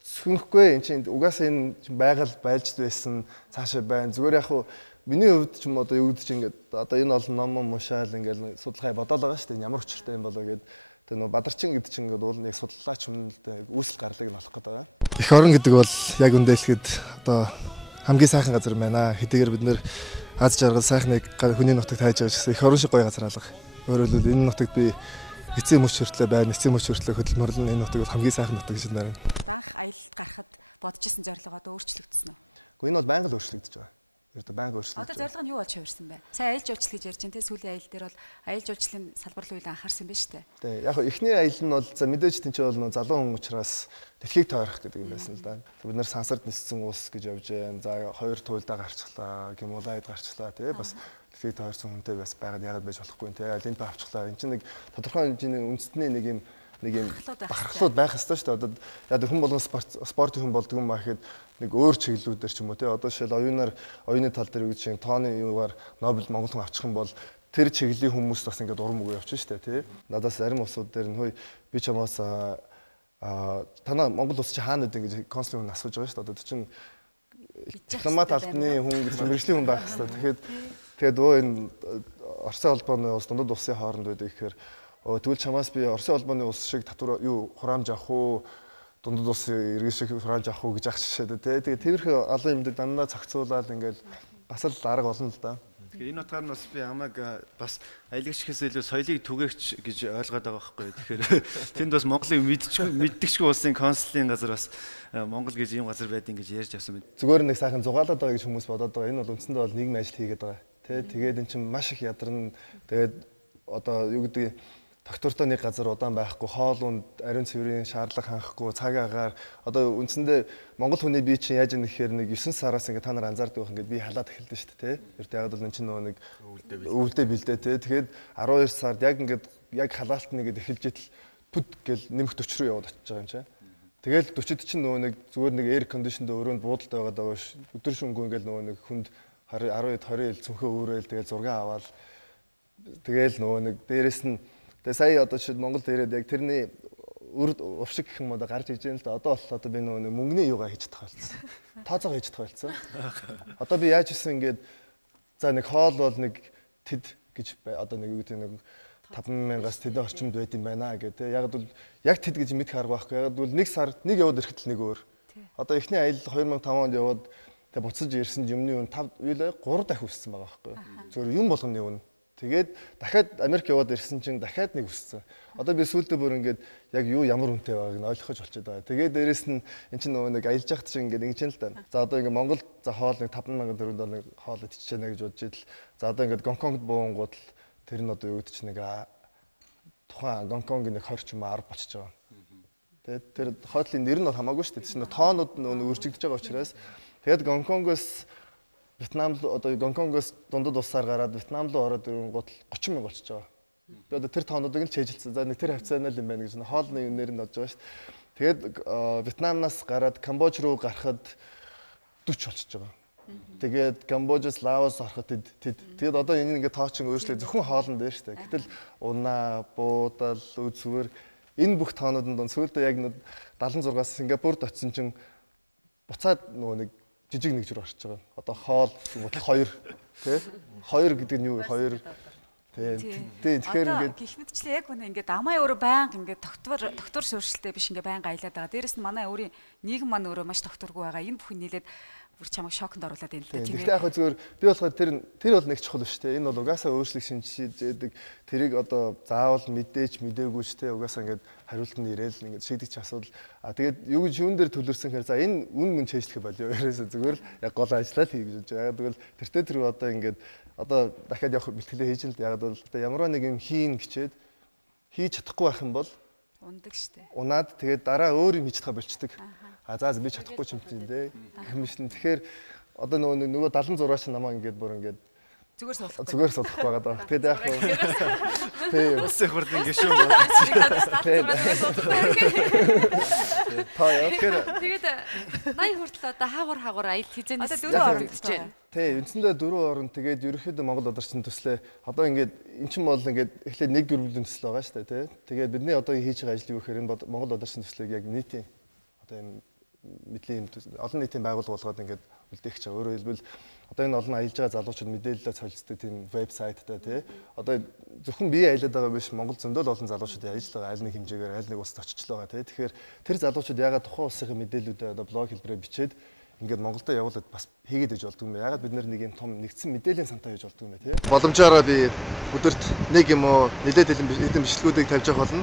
сүнхгүй эн чинь угаасаа энэ байгаль байлж байсан цаашаа байна. Зүгээр яг хуу миний хувьд ч юм одоо юу гэдэг чинь ингээд одоо энэ олон ном мушаал ингээд судалгаа бодоод байгаа шүү дээ. Ямар учиртай юм болоо гэд тэр нөө Бадарчин гэдэг чинь ингээд уул нэг судлаач юм л дээ үүсэл гарлыг нь олох гэдэг байгаа. Эх орон гэдэг бол яг үндэлэхэд одоо хамгийн сайхан газар байна. Хэдийгээр бид нэр Аз жаргал сайхныг хүний нутагт хайж байгаа гэсэн эх орон шиг гоё газар алга. Өөрөөр хэлбэл энэ нутагт би эцсийн мөч хүртлээ байна. Эцсийн мөч хүртлээ хөдөлмөрлөн энэ нутаг бол хамгийн сайхан нутаг гэж байна. Данх аялалд гарахад бодож исэн зорилго одоо өөрчлөгдсөн үү? Гэхдээ энэ бол байнга л өөрчлөгдөж байгаа. Ердөө байнга өөрчлөгдөж. Одоо зорилго нь юу болж хувирсан бэ? Сайн аялал жуулчлал гэж ярьж байна те сүүлийн аялал дээр бол аялал жуулчлалын салбар руу илүү анхаарсан байна шүү дээ. Тий. Яг эхний аялал нь бол за мэдээж тэнцээ бол залуу хүн учраас дэлхийг тойрох гэдэг юм байсан л да. Бид нэр сансарт ниссэн улс гэж явж байна. За хоёр туйлдаа гарчлаа, Гималайд гарчлаа тий. Бас дэлхийг тойрсон хүнтэй бас байгаад ягаад байж болохгүй тий. Олимпи авчлаа. Энд чинь нэг тодорхой хэмжээний үндэсний нэг юм бахархлууд байх ёстой шүү дээ. Одоо яг хүн болгон спортын хүн болдгоо маа гэхэд нэг өөр чиглэлүүдээр ч юм уу тий. Одоо жишээл оюуны тал дээр үгүй чинь тооны юугаар Нобель Монгол хүн авчих юм бол тэр чиглэлийн хүмүүс бас ингээд урам өгөө явчих шүү дээ тий. Надаас зарим улсууд дээр нь хөөе би чамаас танаа Монгол улс чи хаана үдэ гэж консулын хүн асууж байгаа шүү дээ. Одоо чинь дипломат албаны хүн гэж мэрэгжлийн хүн байх хэрэгтэй. Тэгээд өө энэ Оросын холбооны улс дундад улсын хооронд байдаг гэхээр тэгвэл чамаас би Оросын холбооны улс шиг татвар юу хураамж авах уу дундад улсын иргэн шиг хураамж авах уу гэж ах шишээд тий. Тэгээд тэрхүү олон юмд дандаа цогцуулаад ингээл бас л арга болно л да. Тэгэхээр энэ утгаар нь бас би амаг бас аялагчхээс илүү соёлыг түгээгч гэж ойлгоод байгаа байхгүй. Тэгэхээр тэнд бас Монголыг мэддэгчгүй улсын консулын газар бас Монгол гэж ийм газар байдгийг гэж ярьж авсан байна. Зүгээр нэг сайхан зугаалаад байгаа гэж хүмүүс бодоод байгаа. Энэ бол үндсэндээ бол нийгмийн ажил хийгээд байгаа. Тий. Тэгээд эн чинь маш их ядарна. Тэгээд одоо юу гэдэг доктортой нэг газар удаан байхгүй, хоол унд, ариун цэврийн шаардлага хангахгүй, цаг агаар одоо үндсэндээ Монгол хүний бие чинь яаж юм гэхээр нэг 9 сараас ингээд та нар анзаардаг байх ингээд бие халаад эхэлдэг шүү дээ, тэ. Эрт яг бол энэ чинь нөгөө нэг өвөлдөө бэлдээ, тэ. Тэгэхээр 12 сард яг ингээд яг халаалт нэгэд эхэлж итэл бүд гэл нэмэх 40 руу яваад очиж байгаа юм чинь. Тэгэл 40-д чинь нөгөө нэг зүгээр нэг air conditioned өрөөнд буудалтай байгаа даа ш. Өдөр шөнөгүй ингээд нөгөө нэг хүнд 10-20 ил цүнхөө өөрөөл тэгэл зураг аваад тэгэл нөгөө нэг дээрэс нь тэгээ сая одоо чи Монгол ирээд яг тэрний увшиг гэх юм уу гарч иж байгаа л да. Одоо бол одоо би нөгөө мөнгөний юугаа хийж чадах болсон. Тооцоо хийж чадах болсон. Одоо би яаж исэн ингээд за нэг хоол бол нэг тэд гэж одоо нэг юу гэдэг нэг 50000-аас тэдэн орчимд байд юм байна гэдэг. Яг бол яг тэд гэж мэдэх арга байхгүй. Яг бол нэг сар нэг яваад ирэхэд л нэг өөр. Одоо эхний аялал 2005 онд яваад тэгээ буцаж ирсэн юмны үн 3 дахин өссөн байгаа байхгүй. Зөвхөн юм болгоны үн. Тэгээд дахиад Америк яваад ирсэн чинь дахиад нэг өссөн. Одоо би сүүлдээ бүр ингээд яг юу ямар үнэтэй байгааг нь ойлгож болчиход байгаа. Тэгээд дээрэс нь эн чинь нөгөө нэг аялж яхад чинь ингээд ингэж л да. За одоо ингээд Монгол за хоол нэг 5000 төгрөг доллар хоол идчихэж байна гэж бодож идэл. За одоо ингээд Гонконгд буунгууд л тэр нь одоо юу гэдэг чинь нэг тухайн Гонконгийн нэг 20 ч юм 10 болчихж байгаа. Тэгээд тэр хойдлын нэр нь бол хамаагүй шүү дээ. Тэр чинь тоонууд нөгөө үржигдэж байгаа учраас тэгээд Гонконгоос Вьетнам одоо Гонконгоос дундад улсаар гараад Вьетнам руу ороод ирэнгүүт 30,000 болчихж байгаа. Би одоо тэр тоонуудыг л чэйжилсэн. За нэг тэр хавцаанаа л юм байна гэж хоолны нэр нь бодож байгаа шүү дээ. Тэгээд Вьетнамнаас гараад Камбож руу гарахад 40 болчихж байгаа. Тэгээд Камбожоос Лаос ороход тэгээд одоо энэ ингээд тоо чин өөрчлөө зөвхөн хоолн дээр шүү дээ. Гэтэл унаа, буудал, үзвэр энэ бүх тоонуудын донд сүүлдээ яг 76-аас Сингапурд очисон чинь буцаад нөгөө нэг жижиг нэг зүр орж байгаа. Одоо хоол гэмтэл 2 тий? 2 гэдэг нь юу вэ? 2 тэгэхээр ингээд гэх мэтчлээ яг үнэ ингээд амаа өөрөө байнга ингээд доктор сууршилтэй биш ингээд байнга аялаад байгаа. Дээрэс нь манай өөрийн нийгэм маань өөрөө маш докторгүй байгаа. Энэ бүхэн нийлээд бүр чамайг шоконд оруулаад байна л да. Гэхдээ яг зүгээр би болохоор тэр бол нэг чухал шүү дээ. Энэ бол угаасаа өөрчлөлт шинжилж яадаг. Тэрийг одоо заавал мэдээж мдээгүй шүү дээ. Угаасаа ингээд хариулт нь ирээл ингээд шийдэгч асуудал. Тэгээд юу гэж юун дээр төлөрсөн хэрэг за энэ үн мөн чэйжлэх болоо. Ерөөсөө зүгээр л яг гол ажиллаад хий гэж байна. Яг тэгвэл тэртээ тэр одоо ингээд одоо дахиад явах бэлтгэлээ хийж л яг бол одоо ямарваа нэг юм хийн гिचээд хийж чадахгүй байх юм бол ундаг шүү дээ. Унаад тэгээд дараа өөр юм хийж чадхаа болчдөг. За би чадахгүй ч юм чинь дээ. Гэмшин тэгэхээр одоо нөгөө 76 ч намаа ингээд бүр ингээд зүгээр суулгах байгаа даа. Тэгээд яг тийм улсын хурлын гишүүн болчихсон. Тэгээд 80 хүртэл одоо хаагур аялал хизэнээс одоо 4 орнд гэж байна. Тий, үндсэндээ 4 орнд тэгээд ерөнхийдөө Монгол одарчин төслөө одоо ингээд эн чинь бол ингээд эхлээд нэг гэрбүлийн төсөл байгаа шүү дээ, тий. Тэгээд бидний одоо хийж байгаа ажил юу гэхээр энэ Монгол одарчин төслийг яг нийтийн одоо энэ мэдлийн олон нийтийн байгууллага болгоод ингээд үлдээх гэж байгаа. Өөрөөр хэлбэл одоо энэ олон аялж байгаа залуучууд мэдээлэлээ солилцдог тийм вебсайттай тий. Одоо зөвхөн бие аялаад байгаа биш Монгол зөндөл олон залуучууд аялж байгаа аль нэг хэмжээгээр аль нэг улсад очиж байгаа тий. Тэгэхээр тэр залуучууд ягаад тухайн улсын мэдээллүүдээ одоо блог хэлбэрээр бичээд ингээд Монголдо явуулаад бас хийгээд иж болдгоо юм бэ. Ягаад бид нэг юм том нэгдсэн мэдээллийн сантаа хийж болдгоо юм бэ тий. Боломжоор би өдөрт нэг юм уу нэлээд хэдэн бичлэгүүдийг тавьж явах болно.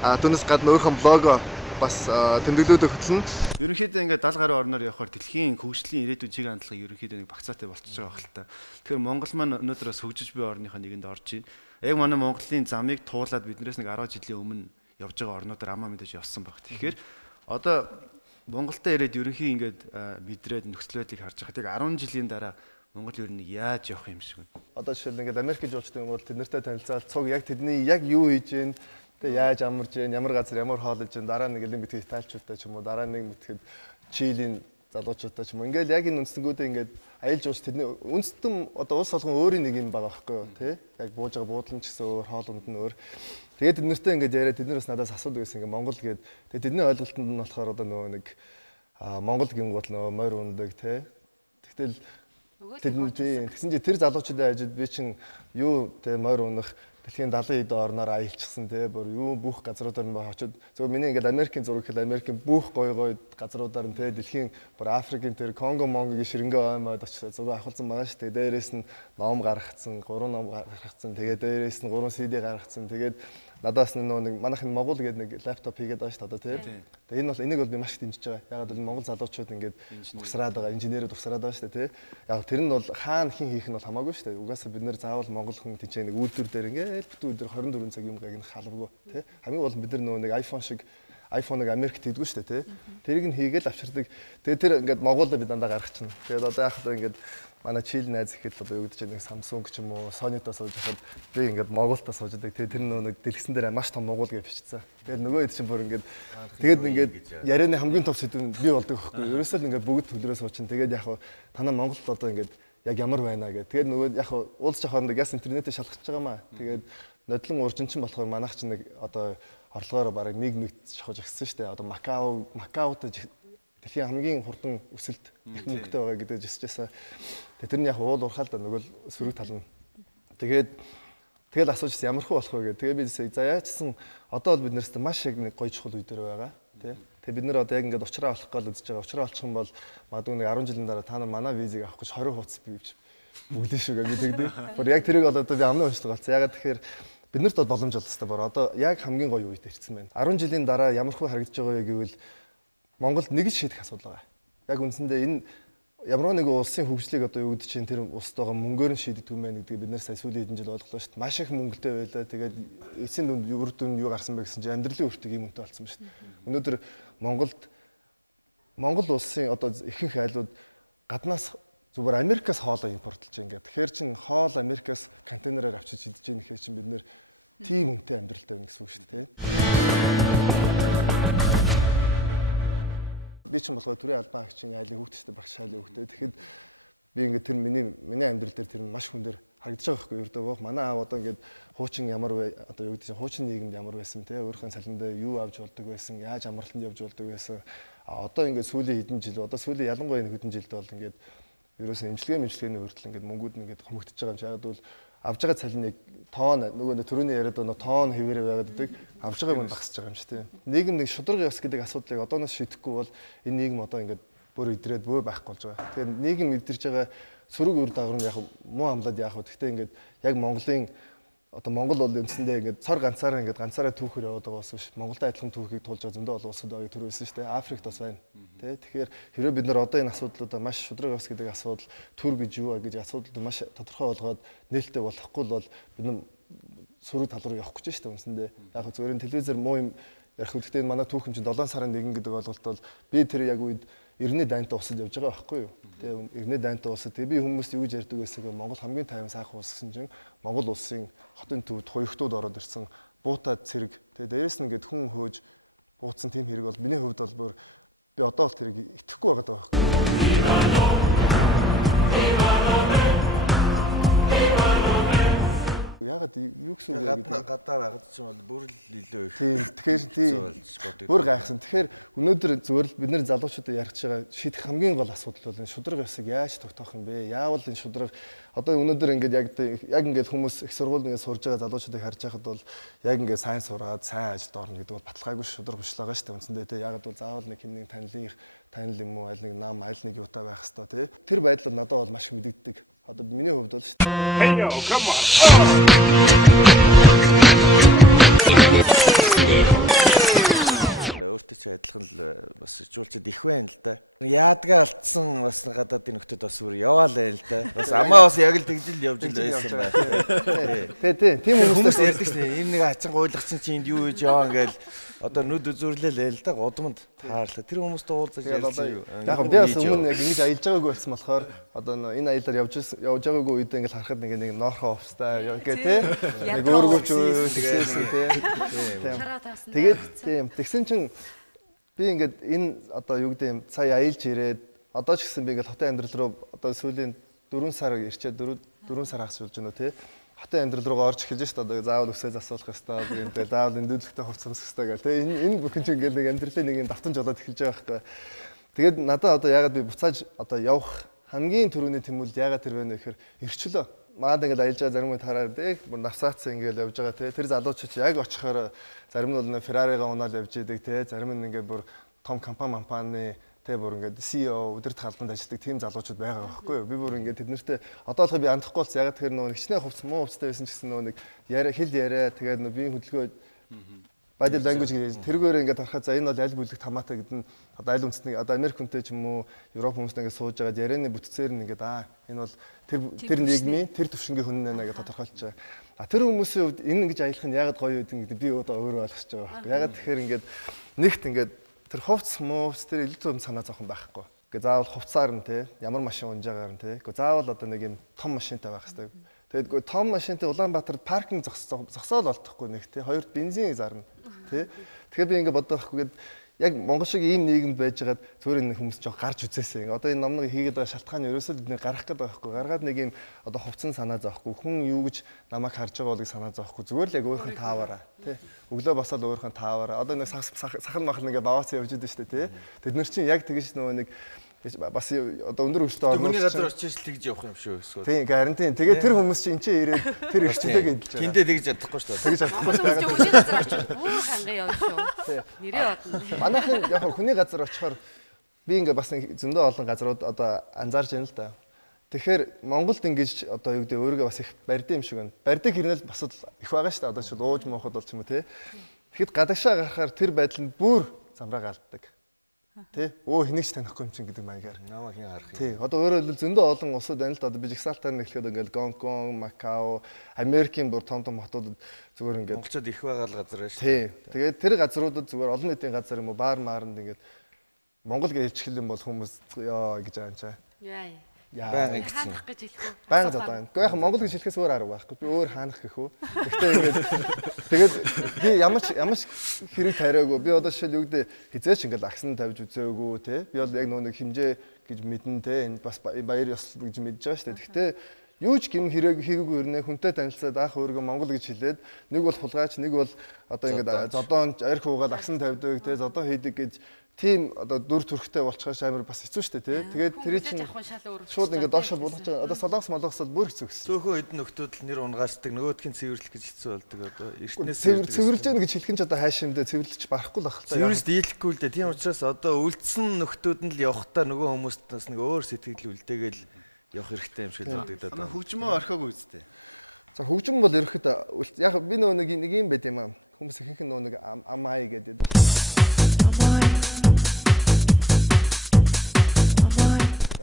Түүнээс гадна өөрхөн блого бас тэмдэглэлүүд хөтлөн. Ерөнхийдөө ингээд 70 гаруй орноор явахаар дэлхийн хөгжлийн ирээдүйн чиг хандлага ерөнхийдөө нэг багцаатай болчихж байгаа хэлтэй. Тэгэхээр Монгол маань өнөөдөр бас хөгжиж буй орныхоо нэгэнд орж байна. Яг манай Монголын замыг туулаад биднээс нэг 10 жилийн өмнө явж байгаа орнуудаар амаа мэдээж явсан баг. Тэгэхээр одоо Монголдо ирээд ерөнхий ингээд бидрээд нөхцөл байдлыг харж байхад яг 10 жилийн дараа Монгол ер нь яаж явах юм шиг байна. Одоо жишээл ингээд Америк жуулчдын юм бол тэднэртэй танилцаад цуг яг тэдний яг юу хийж гэн тэгээ яаж амарж гэн ямар газар ямар хоол иж гэн дараа нэг элен битгий италичуудтай ч юм уу дараа нэг мэтгэд Чилийн залуучуудтай ч юм уу ингээд яг энэ үндэстнгүүдээ ингээд аялж ууч тэдний үндэстэн одоо улс болгон өөрийн нэг юм байгаа байхгүй юу тий яг бууж байгаа буудлын ч гэсэн өөр хоол унд нь өөр тэгээд тэднэртэй ингээд яриад тэднээс надаас асуудаг гэсэн ингээд Монгол гээд тэгээд тэдний ойлголтод нь болохоор одоо нөгөө нэг Монгол гингууд нөгөө морь ундаг тий тэгтэл тэгсэн чи тэр залуучуудын ажид би чин юу тий морь унах дэлхийн 70 эд орноор аялчихсан тий бүр юу бүх газруудаар нь очиод зөв миний ингээд Америкийн зураг хэл Америкийн бүх гой газруудаар нь тий дэлхийн бүр Африкийн тэр Конго Монгогийн ширэнгээ аймаад очиж зураг авахулсан байгаа шүү дээ. Дээрээс нь ном гаргацсан, 3 ном гаргацсан. Тэгээд дээрээс нь 3 CD гаргацсан. Тэгээд надаас нэг манайхын Монгол гэдэг нэг лаптоп хийгээд байгаа шүү дээ одоо тий. Тэгээд энэ бол энийг бол би маш их дэмжиж байгаа. Ягаад гэвэл Монгол залуучууд ингээд угсраад байгаа, инженерүүд угсраад байгаа шүү дээ тий. Яг тэр нь бол хаана хин хийх нь бол хамаагүй шүү дээ. Угаасаа бид нэр заавал Монгол хүн тийч нэг үйлдвэр дээр ингээд аль бүтэн өдөр 24 цаг юм гайг нь халавгүй тий. Хамгийн гол бид нар нөгөө нэг iPhone шиг iPhone-ыг Америкт хийдгүү шүү дээ тий. Тэрийг нь хийгээл авчирдаг. Тэгээ тэр ингээд Монголд бид дандаа гаргачихна. Тэгээд одоо яг хаа ингээд манай чил найз ихэд одоо юу гэдэг чинь нэг Samsung ч юм уу Sony-тоо сууж хахад би ингээд Монголдоо сууждаг. Тэгээ тэр нэг дэлгэсэн дээр маш том Монгол гэж бичсэн. Тэгээд нөгөө хэд чинь бүр ингээд тэгээд ингээд ярианы хамгийн топ сэдв нь би болдог байхгүй. Ерөөсөө л ингээд бүгд төлрөө суучин. Тэгээд яг танаа Монголд одоо ингээд яг ямар байна гэх. Тэгээд нөгөө яг уулзч ахаар яг интернетээр шалгаж байгаа маа. Тэгээд нодлон уржинчин болохоор манайх чинь нэг одоо орлогоор бараг 1 мэгт шахаж агсан шүү дээ. Одоо Макаотой дэлхийн хамгийн хурдан өсөлт их мөнгөтэй байгаа гэдэг жишээсээ. Тэгээд тэр нь яг уул урхаал да нөгөө сөрөг тал нь. Тэгэл асуужсэн ямар хөө болох вэ гэдэг. Тэгээ би за яачсан одоо бол бид наrast маш их нэг гоё чухал үе дээр байгаа тий. Тэгээ бид нар одоо яг ингээд учраа олох гол үзэж байгаа. Учраа олчих юм бол магадгүй нэг 10 жилийн дараа та нар манай визийг авах гэж 20 хуудас бивж бүглээ шүү гэдэг. Бүр яг тэрийг бол одоо би амны уншдаг болсон. Ягаад тэгэхээр бид нарт бол боломж олох хэрэгтэй бор. Одоо яг хамгийн гоё үед ирсэн байна. 10 жилийн дараа ямар хөө харагдаж байгаа вэ гэвэл Монголд нэг л шийдэх асуудал байгаа. Яг үндсэндээ энэ ямар нэг улсын хөгжлийг одоо юу гэдэг чинь тэр улсад байгаа мөнгөөр нь шийддэг юм байна гэдгийг бид нар сая сүүлийн хэдэн жил ойлголоо шүү дээ. Маш их мөнгөтэй байлаа. Тэгээд эцсийн дүнд үр дүн юу гарсан бэ гэсэн чинь амьдралын үртэг юм үнэтэй болсон ба шүү дээ. Өнөөдөр Монгол улсын одоо ихэнх айлууд гаднаас зүгээр Америкаас хоолоо импортлж ингээд. Тэгэхээр чин хоол Америкаас контейнераар авчиж идэж ийн гэхээр чин бид нэр тийм үнэтэй амьдралтай байна гэсэн үг шүү дээ. Би ч болохоор төрийн албан агчийн айлын хүүхдтэй багш шайлын хүүхдтэй. Тэгэхэд би ингээд тэр миний амьдрал дээр тэр маш хүн дээр харагдаж байгаа байхгүй юу? Ердөө манай аав одоо ингээд хуучин ямар одоо юу гэдэг чинь хуучин нийгэмд ямар байсан те өөрийнхөө цалиндаа юу авч болдог байсан, яаж амралтанд явж болдог байсан. Одоо ингээд сүүлийн хэдэн жил одоо сүүлийн ялангуяа нэг хэдэн жилд бол ингээд ерөөсөн имчилгээний хүртэл ингээд мөнгүүд нь ингээд хомогдож байгаа юм шиг. Яг бол авж байгаа цалиныг тоон нөгөө төрөний яриад байгаа тоон хэвээрээ байгаад байдаг. Авж байгааг нь багасж байгаа юм шиг тийм. Нийгэм нэг шударга ёс гэдэг асуудлыг одооноос шийдэхгүй бол энэ нийгэм одоо ингээд бүр идрээд бөө байхгүй болж байгаа. Тэгэхээр нийгэм идэрж байгаа сөрөг үр дагавар нь яг муу амлаад яах вэ? Гэхдээ ингээд яг Монголын одоо Монгол бол үндсэндээ ингээд цор ганцаараа түүхээр яваад байгаа ус биш. Монголд адилхан түүхийг тулж байгаа зөндөө олон улсууд байгааг төр байсан шүү дээ. Африкт бас байна. Тэ тэгэхээр хэрэв бид нар одоо энэ асуудлуудаа маш шудраг ус гэдэг асуудал төр гэж юу вэ гэж асуудалд маш тодорхой болгоод нээлттэй болохгүй бол бид нар сөрөг тал руу явах гэж шүү дээ үндсэндээ. Яг зөвхөн телевизээр муу юм ярих үедээ манай түүхэн чинь 7 сарын 1 гэдэг ойлголт бол би тэр яг үед Иргэний дайнтай усад явж байгаа байхгүй юу? Тэгээ Иргэний дайнтай усад тэгээ би хүмүүст юу гэж ярьдаг байсан гэвэл Монгол хамгийн тайван сайхан улс гэсэн чинь Монгол улсын хотын төвд хуягтууд ороод ирсэн буутаа цэрэг тэгээ дээрэс нь ингээд хүн хөөж бууцсан тийм хэрэг бол миний хувьд бол бүр би одоо бол тэрийг итгэхгүй байгаа байхгүй юу? Ягаад юу гэсэн үг вэ? Гадаа байгаад ч юм бол бүр л илүү их. Тийм. Тэгэхээр тийм. Бүр гайхсан. Тэгэхээр өнөөдөр зүгээр л бид нэр залуучуудад ярих байгаа шийдэх хамгийн гол асуудал бол энэ шудраг ёсыг яаж тогтоох юм бэ? Яавал энэ шудраг одоо өнөөдөр ингээд яг ингээд хүмүүс их сургууль ингээд сурж байгаа залуучуудыг харж байхад бол яг ингээд сайн сураад сайн ажилд орно гэдэг бол баталгаагүй шудраг бишлага шүү дээ. Үндсэндээ те ягаад бол заавал нэг хин нэг танил юм уу аль нэг нам аль нэг юутай байх хэвээр те. Тэр байдал надад бол маш их мэдэгддэг. Одоо миний хувьд бол шүү дээ. Hey yo, come on. Өөртөө ч адилхан л бас жуулчид их байна л да. Яадгаа алдсан бас гадаадын нөхдөд бас бүр яваал байл л да. Бас амаа бас яг л тэгжил явж л байсан байна. Тийм хүмүүс ярьдаг шнэ. Энэ нэг ачаан гуйлгацсан чи энд юу хийж яваа ингээл одоо нүд үзүүрлээ л да гудамд таарлаа. Тэр хүмүүст уулзаж ярьсан юу. Яг би бас өмнө яг ингэж аялж байгаагүй болсон болохоор одоо энэ аялаар явж байгаагүй үед ингээл харахад нэг ноорхоо офстай гээ те. Нэг өөргөч тэгсэн те. Тэгээд тийм тэгсэн чинь би ингээд энэ одоо юу гэдэг юм сая аялж ирээд одоо ч гэсэн би ингээд хотын амьдрал руу одоо сүүлийн 4 сар ирчээд 4 сар хагас болж байна те. Хотын амьдрал руугаа орж эхэлж шүү дээ. Заавал өсөө засуулах ёстой гэдэг. Заавал эндүүлэгтэй хувцсамсах ёстой гэх те. Энэ бүхэн чинь ингээд нэг амьдралын нэг давтамж болоод эхэлж байгаа байхгүй. Тэгээд надад одоо ягаад би буцааж одоо явах хамгийн түрүүний тэмүүлэл ягаад тэр байна вэ гэхээр ирчлөө. Маад ингээд аялж байгаа зарим үед хараад бүр навсаац ингээд явж байгаа те. Тэр залуучууд яг очихоор зарим нь бол Ferrari-га унаал явж идэг те. Зарим нь ингээд бүр том компани тэ бүр ингээд CEO өдөрт халбанд ажилладаг тийм залуучууд байгаа байхгүй юу? Би бүр ингээд тэднэртэй одоо болохоор би андахгүй болсон. Яг тэр нөгөө хичнээн хувцас муу хувцастай байсан ч гэсэн нөгөө нэг хэл яриа тэгээд нөгөө биеийн хөдөлгөөн body language гэж тэргээр ингээд харахад за энэ бол аль бүлэг тамаатай гэдэг нь одоо аль үндэсний одоо Америк хүнтэй ч юм уу Европ хүмүүстэй ингээд сууж байгаад ярианы бүтцээр нь ингээд энэ бол тэр нийгмийн тэр төвшингийн хүн нэ гэж тодорхойлж байгаа. Тэр хүмүүсийн хувьд энэ ингэж аялах нь ягаад гоё гэдэг нь би одоо өөрөө ойлгосож байгаа байхгүй. Ягаад тэгэхээр ингээд нэгт ингээд тэр хувцс мууц тэр илүү том санаа зовхон байхгүй. Ингээ заавал хувцсаар нь те ямар машин унжаагаар нь те. Гэхдээ заавал одоо нэг юм том машинтай байх хэрэгтэй. Тэгээд том машинтай Улаанбаатарт паркинг зогсоол болтохгүй нэг те. Хоёрт бензин зарна те. Тэгэхээр би ингээ боддог байхгүй. Яг Монгол шиг ийм нийгэмд байжгаад зүгээр нэг хүмүүс жоох гарч үзээсэй. Одоо энэ номныг хийгээд байгаа шалтгаан ерөөсөө бид гарах гэдэг байхгүй. Гаргаад нэг юм одоо хувцсан санаа зовхгүй. Хүн юу гэж намайг харж байгаа болыг санаа зовхгүй. Зүгээр л яг өөрхөн тааваараа тий. Өглөө босоод өөрхөн тааваараа. Одоо нэг сахан махан ингээ баваац явж идэв шүү дээ тий. Тэд нар чинь яг тэгэж нөгөө нэг бас одоо өндөр өсөлтөө орно. Хүний газар очиж тэгж явах юм шүү эсвэл. Тийм харин тийм. Тэгээд тэр хүмүүс чинь энэ ирээд тэр ирчлээ гэж хэлж байгаа. Тэндээ тэгж чадахгүй шүү дээ. Тэгж чадахгүй шүү дээ. Хүний газар очиж бүх ханган явна шүү. Нэрээ бодно. Манайхан яг хүний газар очихоор би ингээ бас зөндөө олон газрууд одоо анзаарж байна л да. Тэгэхээр Монголд ингэж одоо юу гэдэг өөрийгөө бас их барьд юм шиг байна. Барьдаг хэрнэл бас их байгаа шүү дээ. Одоо шууд ууж моохот бол ч юм уу те. Тэгэхэд гадагшаа гарахаар тэр байдал нь бүр замраа галддаг. Тэ хэнийг ч танихгүй юм чинь гэдэг маягаар. Намаа хин харах юм. Тий. Одоо өөрөөр хэлбэл зөндөө олон улсууд байна л да. Одоо Бижигсаалтаар нэглэхэд ингээл Гонконг, Макао, Америкийн бүр том хотуудад зүгээр ингээд монголчууд их байгаа л газар шүү. Тий. Тэгээд тэр газруудад зүгээр олон нийтийн газар юм уу баар маарнд ингээд Монгол гэж хэлчихэл юм бол хүмүүс ёо гэж байгаа юм чаа. Баян гэсэн. Хаанах гэж хэлэх үү? Баян зодоо байна. Гэхдээ яг Монгол гэж хэлэхээс өөр арга байхгүй. Би өөр хаанах гэх үү. Гэхдээ ингээд тэгээд би ямар ч хэрэг тариагүй. Би одоо жишээл юу гэдэг хизээч ингээд аксан тавьж үзээгүй те. Би бол яг нэг хэмжээ гэж мэдэн те. Энэ бас баяр ёс гэж мэдж байгаа шүү дээ. Гэхдээ юу ч гин хэрэг хийгээгүй өрнө хүнтэй танилцаад анх өөрийгөө Монгол гэж хэлээд нэг бол хулгайч нэг бол одоо ингээд зодоон арх уугаад аксан тавьдаг те. Зодоо хийдэг гэж тийм одоо дүр төрхтэй болчихоос амар бас хэцүү шүү дээ тий. Тэгээд тэрий чинь шууд ингээд доошо болгож байгаа. Одоо солонгос молгосод бүр хэцүү гэсэн. Цөөхөн хэдэн нөхдүүд л нэр унгаацдаг, нөгөөдхийн цэвэрлэх гэж хэцүү болдог одоо. Эртнээс цэвэрлж яах гэж хэлэх нь ч одоо хайшимдээ цэвэрлэж барахгүй л байх л та. Цэвэрлж дийлэхгүй л дээ. Тийм учраас одоо үлдсэн нөхдүүд нь л явахтаа нөгөө хүмүүстээс нэг өөр сэтгэл үлдээгээл явах хэрэгтэй юм шиг л бодогдоод байна. Хөгжмөө орхиогүй үстэй. За хөгжим бол ерөөхдөө яг би нөгөө нэг юм байт юм аа. Хүмүүс ихэнх нь нөгөө нэг амай гэдэг дээ.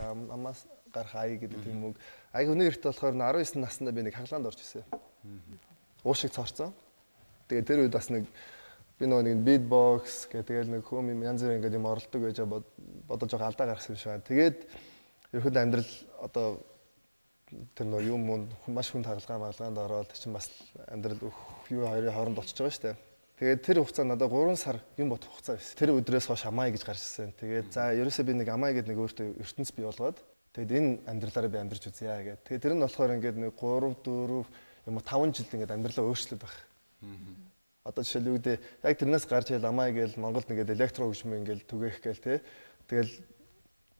Амаас гарах ай гэдэг тийм үг. Ай өнөө эрт болохоор 19 наснда би нэг хаглаанд орж ирсэн. Уушиг цорцсон. Тэгээд тэр үед бас нэг би нөгөө нэг beatbox гэдэг нэг хөм юм янз бүрийн ингээд юм оролдог байж бодож байгаа алдаа гаргасан юм шиг байна. Тэгээд ерөөхдөө амьдрал одоо тэр нөгөө юм маш хүн хагалгаанд ороод чинь бас амьдрал юу хоёрын хооронд болчихж байгаа шүү дээ. Тэгээд тэр хугацаанд надад 3 сар юм бодох хугацаа байсан. Тэр өдрөөс хойш амай гэж гарч ирсэн. Тэгээд за ерөөсөө би нэг амай гэдэг нэг өөртөө ертөнц бий болгоод тэгээд энэ амьдралаараа би амьдарч үзье гэдэг. Тэгээд тэр нь болохоор ингээд нэг 3 4 юм уу 5 жил ингээд амьдралаа өөрчлөд баг. Одоо жишээл юу гэдэг яг тэрнээс гарч ил амай гээл Монголд ингээд электро хөгжмөө ингээд түгээх гээл те. Тэгэл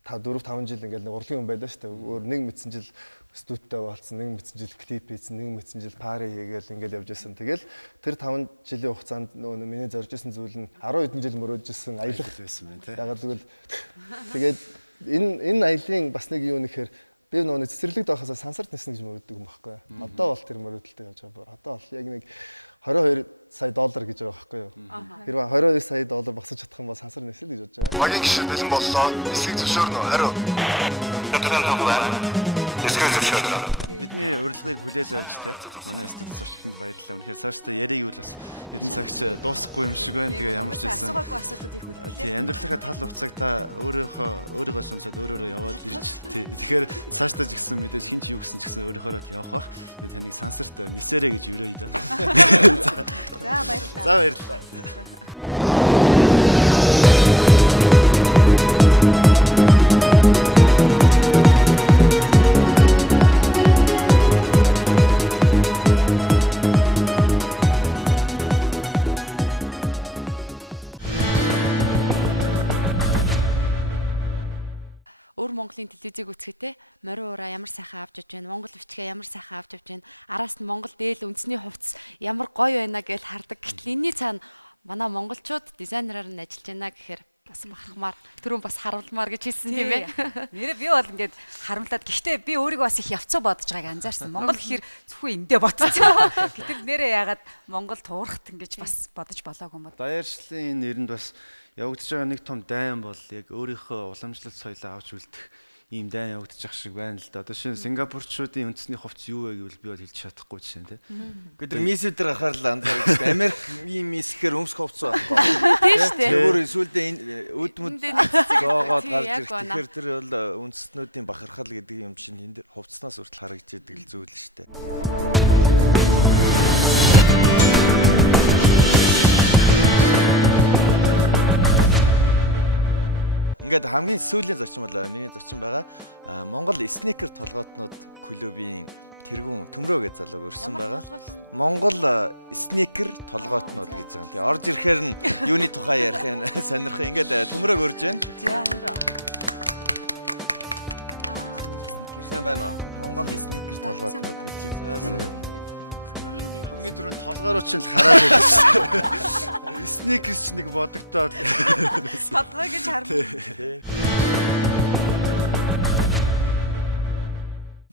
4 5 жил ингээд нэг урлагийн хүн байлаа шүү дээ. Өөр нэг мэдсэн жил студиутай болцсон, нэг мэдсэн жил клип хийсэн, нэг мэдсэн жил пари хийгээл ингээд явж байсан. Тэгэл тэр 5 жилийн хугацаанд нөгөө миний зорж исэн зүйл нь 10 хэдэн жил мөрөөжсэн аялал байсан байна тийм. Ягаад гэвэл тэгээд энэ аялын бас нэг юу нэхэр би нөгөө цэцэрлэг доохоосоо сансарт нисэн гэж мөрөддөг юм байхгүй. Одоо бол тэр мөрөдөлтөй явж байгаа. Одоо бол яг нэг 22 сая доллар гэж байгаа байхгүй юу. Хэрвээ 22 сая доллар багсаж чадах юм бол сансар нисэл гэж бодож байгаа. Багийн гişүүд бэлэн боллоо. Эсийг зөвшөөрнө. Хариу. Эсийг зөвшөөрнө. Бидний урилгыг хүлээж авч те манай студид зочдод баярлалаа. Үнэхээр цаашдаа яриг юу л бас хэдэн цагч дуусахгүй юм шиг байна. Тэгээ ямар ч байсан. Тийм амьдралынхаа тал хугацааг та өөрийгөө сонсоод өөрөөрөө яваад ирж тэгэхээр цаашдаа ч гэсэн мэдээж хин ч юу гэсэн ч гэсэн өөрийнхоороо явах бах. Тэгээ таныг сансарт нисэрэ гэж өрөөе да. За баярлалаа. За баярлалаа. Монголын телевизийг үзэхдээ морин ураа ямар сайхан авч явж байна, Монгол бичгээ ямар сайхан авч явж байна, араас нь Монгол дээл үндэсний хувцас ямар гоё байна гэж хардаг. Гэтэл энэний цаана манай монголчууд дизайнераар нь ажиллаж байна гэхээр бас бахархмаар, түрүүн бас харамламаар гэж хэлсэн тийм ээ. Нэрээ би бол ингээд харамлаад гэхдээ би өөрийгөө бас их явцаа бодож байгааг анзаарсан. Монгол гэхээр зөвхөн эндээ ботцсон. Гэтэл нэрээ яагаад Монгол туурахт ингэж бас бодож болоогүй юм бол. Даяаршлын нэрэнд бас явагдаж байгаа нэг том дайн бол яг өөрийнхөө уламжлалт соёлоо авч үлдэх ийм дайн явагдчих шиг байна л да. Одоо шинэ Сингапурчуудын үндэсний хувцс юу вэ гэвэл би бол хэлж чадахгүй жишээ нь тийм. Гэтэл мисс дээр гарахаар л анзаарч Америк ийм мисс гэхээр өмсөх хувцс байхгүй. Тийм шүү дээ. Өөр сүулдэ өдмөд зоогоод гарч ирэх. Тэгэхээр тэр бол үндэстнүүдийн бахархал гэдэг юм чинь энэ хувцснаас хүртэл харагддаг л зүйл шүү дээ. Ингээд хамгийн сүүлийн зочин бол миний зочин байгаа Монгол снекер толгоотнууд клубын тэргүүн Төмрөө гэж залууг өрсөн байгаа. Монгол снекер толгоотнууд гэж байгаа. Тэгээ орж ирэхээр нь юуны тухай ярих юм сонирх. Ингээд Төмрөөг өрж байна. Сайн байна уу? Монгол снекер толгоотнууд гэж байна. Хамгийн түрүүнд толгоороо ч л хараад байсан. Снекерс ч нэг бодогдоод Садгаа гэж харна.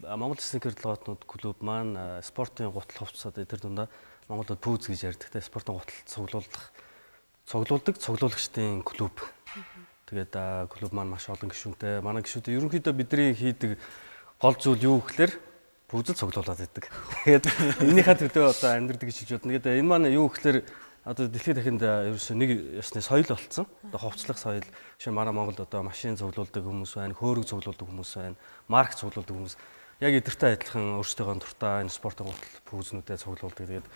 Монгол снекер толгоотнууд клуб маань спортын гутал хувцсаад тэр дундаа Монголд пүүз гэж ярьдаг те спортын гутал цуглуулагчдын клуб. Тэгээд клуб маань маш олон гишүүнтэй. Манай гишүүдээ ерөнхийдөө бидний хийдэг гол зүйл юу гэхээр пүүзэл цуглуулад байдаг. Тэгээд энэнийхээ төдөө одоо амьдрдаг гэж хэлж байна. Тэгээд энэ маань юу гэхээр одоо дэлхийн дахинд ерөөсөө нэг ёсны соёл болцсон. Одоо хувцлах соёл. Жишээ нь манай Монголд одоо машин цуглуулдаг хүмүүс байна, хөөрөг цуглуулдаг хүмүүс байна, марк цуглуулдаг хүмүүс. Яг эдэртэй адилхан өөрсдийнхөө дуртай энэ спортын гутал пүүзнүүдэд цуглуулдаг. Тэгээд